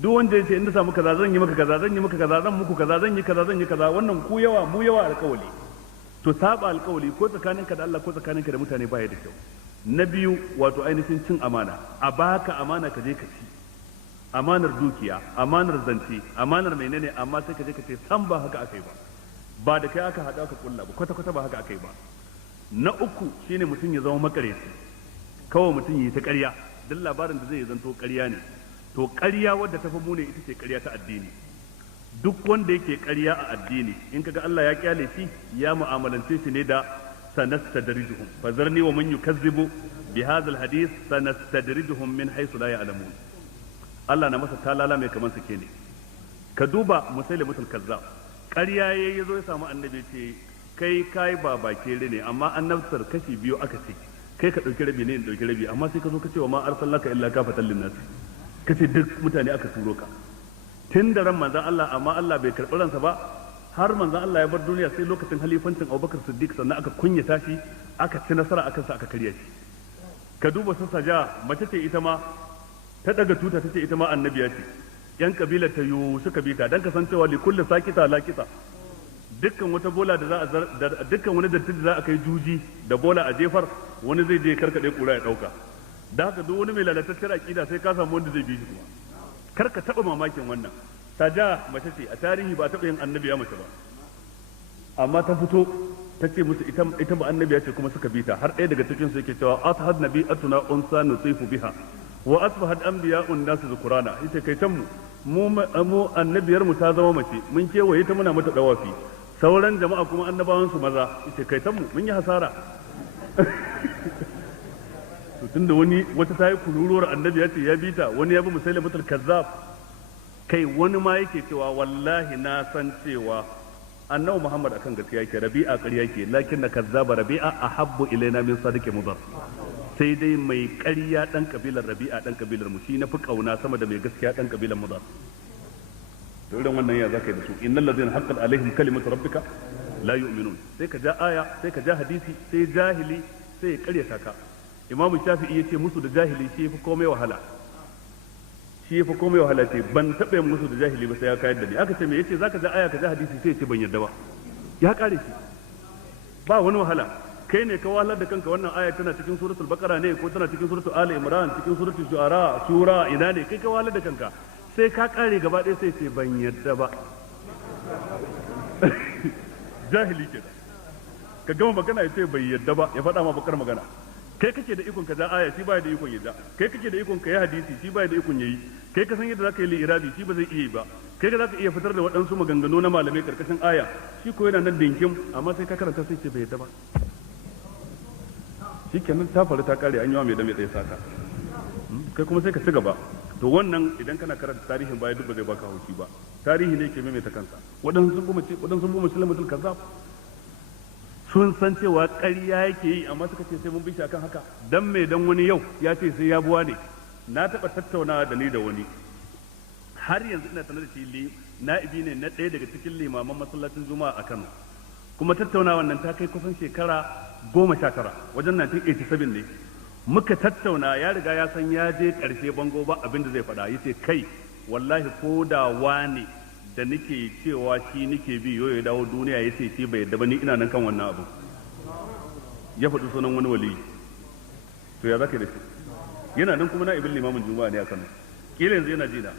duk wanda yace in na samu kaza zan yi maka kaza zan yi maka kaza zan muku kaza zan yi kaza zan yi kaza wannan ku yawa mu yawa alkawali to saba alkawali ko tsakaninka da Allah ko tsakaninka da mutane baya da kyau na biyu wato ainihin cin amana a baka amana ka je ka ci amanar dukiya amanar zance amanar menene amma sai ka je ka ce san ba haka akai ba da kai aka haɗa ka kulla ba kwata-kwata ba haka aka yi ba na uku shine mutum ya zama makareci kawai mutum yi ta ƙarya duk labarin da zai zanto ƙarya ne to ƙarya wadda ta fi mune ita ce ƙarya ta addini duk wanda yake ƙarya a addini in kaga Allah ya kyale shi ya mu'amalance shi ne da sanastadrijuhum fazarni wa man yukazzibu bi hadha alhadith sanastadrijuhum min haythu la ya'lamun Allah na masa talala mai kaman sake ne ka duba musailimatul kazzab ƙarya ya zo ya samu annabi ce kai ba bakere ne amma annabtar kashi biyu aka ce kai ka ɗauki rabi ne in ɗauki rabi amma sai ka zo ka ce wa ma arsalnaka illa kafatan linnas ka ce duk mutane aka turo ka tun da ran manzon Allah amma Allah bai karɓi ransa ba har manzon Allah ya bar duniya sai lokacin halifancin Abubakar Siddiq sannan aka kunyata shi aka ci nasara akan sa aka karya shi ka duba su saja mace ce ita ma ta daga tuta tace ita ma annabiya ce yan kabilar ta yiwu suka bi ta dan kasancewa li kulli sakita lakita dukkan wata bola da za a dukkan wani datti da za a kai juji da bola a jefar wani zai je karkade kura ya dauka da haka duk wani mai lalatacciyar aqida sai ka samu wanda zai bi shi kuma kar ka taba mamakin wannan saja mace ce a tarihi ba taba yin annabiya mace ba amma ta fito ta ce musu ita ba annabiya ce kuma suka bi ta har ɗaya daga cikin su yake cewa ashad nabi'atuna unsa nusifu biha wa asbahat anbiya'un nasu zukurana yace kai can mu annabiyar mu ta zama mace mun kewaye ta muna mata dawafi sauran jama'a kuma annabawan su maza yace kai can mun yi hasara to tunda wani wata tayi kururuwar annabiya ce ya bita wani ya bi musailimatul kazzab kai wani ma yake cewa wallahi na san cewa annabi Muhammad akan gaskiya yake rabi'a ƙarya yake lakinna kazzaba rabi'a ahabbu ilaina min sadiqi mudar sai dai mai ƙarya ɗan ƙabilar rabi'a ɗan ƙabilar mu shi na fi ƙauna sama da mai gaskiya ɗan ƙabilar mu za to irin wannan ya zaka yi da su innal ladzina haqqat alaihim kalimatu rabbika la yu'minun sai ka ja aya sai ka ja hadisi sai jahili sai ya ƙaryata ka imamu shafi'i yace musu da jahili shi yafi komai wahala ce ban taɓa yin musu da jahili ba sai ya kayar da ni aka ce me yace zaka ga aya ka ga hadisi sai ya ce ban yarda ba ya kare shi ba wani wahala kai ne ka wahalar da kanka wannan aya tana cikin suratul baqara ne ko tana cikin suratul ali imran cikin suratul shu'ara shura ina ne kai ka wahalar da kanka sai ka kare gaba ɗaya sai ce ban yarda ba jahili ke ka gama magana ya ce bai yarda ba ya faɗa ma bakar magana kai kake da ikon ka ja aya shi baya da ikon ya ja kai kake da ikon ka yi hadisi shi baya da ikon yayi kai ka san yadda zaka yi li'irabi shi ba zai iya yi ba kai ka zaka iya fitar da waɗansu maganganu na malamai karkashin aya shi ko yana nan dinkin amma sai ka karanta sai ce bai yadda ba shikenan ta faru ta kare an yi wa mai da mai tsaye saka kai kuma sai ka ci gaba to wannan idan kana karanta tarihin baya duk ba zai baka haushi ba tarihi ne ke maimaita kansa waɗansu sun bu musulmatul kazzab sun san cewa ƙarya yake yi amma suka ce sai mun bi shi akan haka dan me dan wani yau ya ce sai ya buwa ne na taɓa tattaunawa da ni da wani har yanzu ina sanar da shi na'ibi ne na ɗaya daga cikin limaman masallacin juma'a a Kano kuma tattaunawa nan ta kai kusan shekara 19 wajen 1987 ne muka tattauna ya riga ya san ya je ƙarshe bango ba abin da zai faɗa yace kai wallahi ko da wane da nake cewa shi nake bi yoyo ya dawo duniya ya ce shi bai yadda ba ni ina nan kan wannan abu ya faɗi sunan wani wali to ya zaka da shi yana nan kuma na ibn limamin juma'a ne a Kano kila yanzu yana jina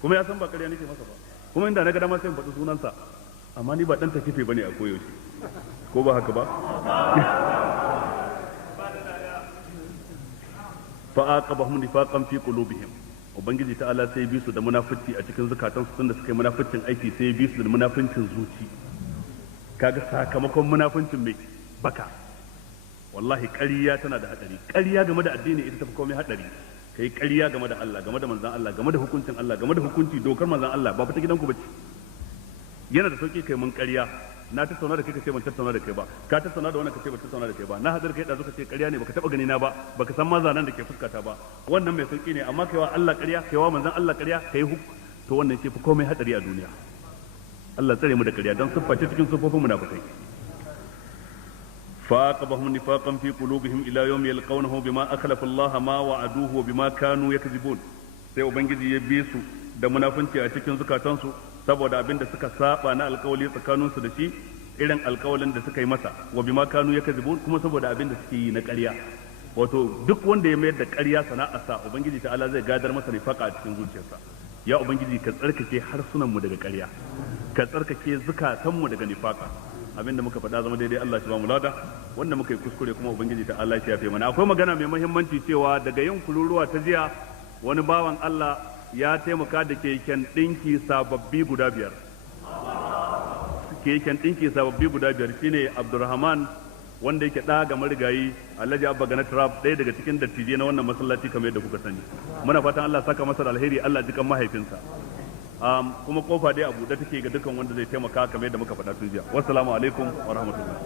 kuma ya san ba ƙarya nake masa ba kuma inda na ga dama sai in faɗi sunansa amma ni ba dan takife bane a koyaushe ko ba haka ba fa aqabahum nifaqan fi qulubihim ubangiji ta'ala sai bi su da munafici a cikin zukatansu tunda suka yi munaficin aiki sai bi su da munafincin zuci kaga sakamakon munafincin mai baka wallahi ƙarya tana da hadari ƙarya game da addini ita tafi komai hadari kai ƙarya game da Allah game da manzon Allah game da hukuncin Allah game da hukunci dokar manzon Allah ba fita gidanku bace yana da sauki kai mun ƙarya na tattauna da kai kace ban tattauna da kai ba ka tattauna da wannan kace ban tattauna da kai ba na hadar kai da zuka ce ƙarya ne baka taba gani na ba baka san mazanan da ke fuskata ba wannan mai sauki ne amma kaiwa Allah ƙarya kaiwa manzon Allah ƙarya kai to wannan ce fa komai hadari a duniya Allah tsare mu da ƙarya don siffa ce cikin siffofin munafikai فاقبهم نفاقا في قلوبهم الى يوم يلقونه بما اخلف الله ما وعدوه وبما كانوا يكذبون sai ubangiji ya bi su da munafunci a cikin zukatansu saboda abin da suka saba na alkawali tsakaninsu da shi irin alkawalin da suka yi masa wa bima kanu yakzibun kuma saboda abin da suke yi na ƙarya wato duk wanda ya mayar da ƙarya sana'arsa ubangiji ta'ala zai gadar masa nifaka a cikin zuciyarsa ya ubangiji ka tsarkake harsunan mu daga ƙarya ka tsarkake zukatanmu daga nifaka abin da muka faɗa zama daidai Allah shi ba mu lada wanda muka yi kuskure kuma ubangiji ta Allah shi ya fi mana akwai magana mai muhimmanci cewa daga yin kururuwa ta jiya wani bawan Allah ya taimaka da keken ɗinki sababbi guda 5 keken ɗinki sababbi guda 5 shine Abdulrahman wanda yake ɗa ga marigayi Alhaji Abba Gana Trap ɗaya daga cikin dattijai na wannan masallaci kamar yadda kuka sani muna fatan Allah saka masa alheri Allah jikan mahaifinsa kuma kofa dai a buɗe take ga dukkan wanda zai taimaka kamar yadda muka faɗa tun jiya wassalamu alaikum wa rahmatullah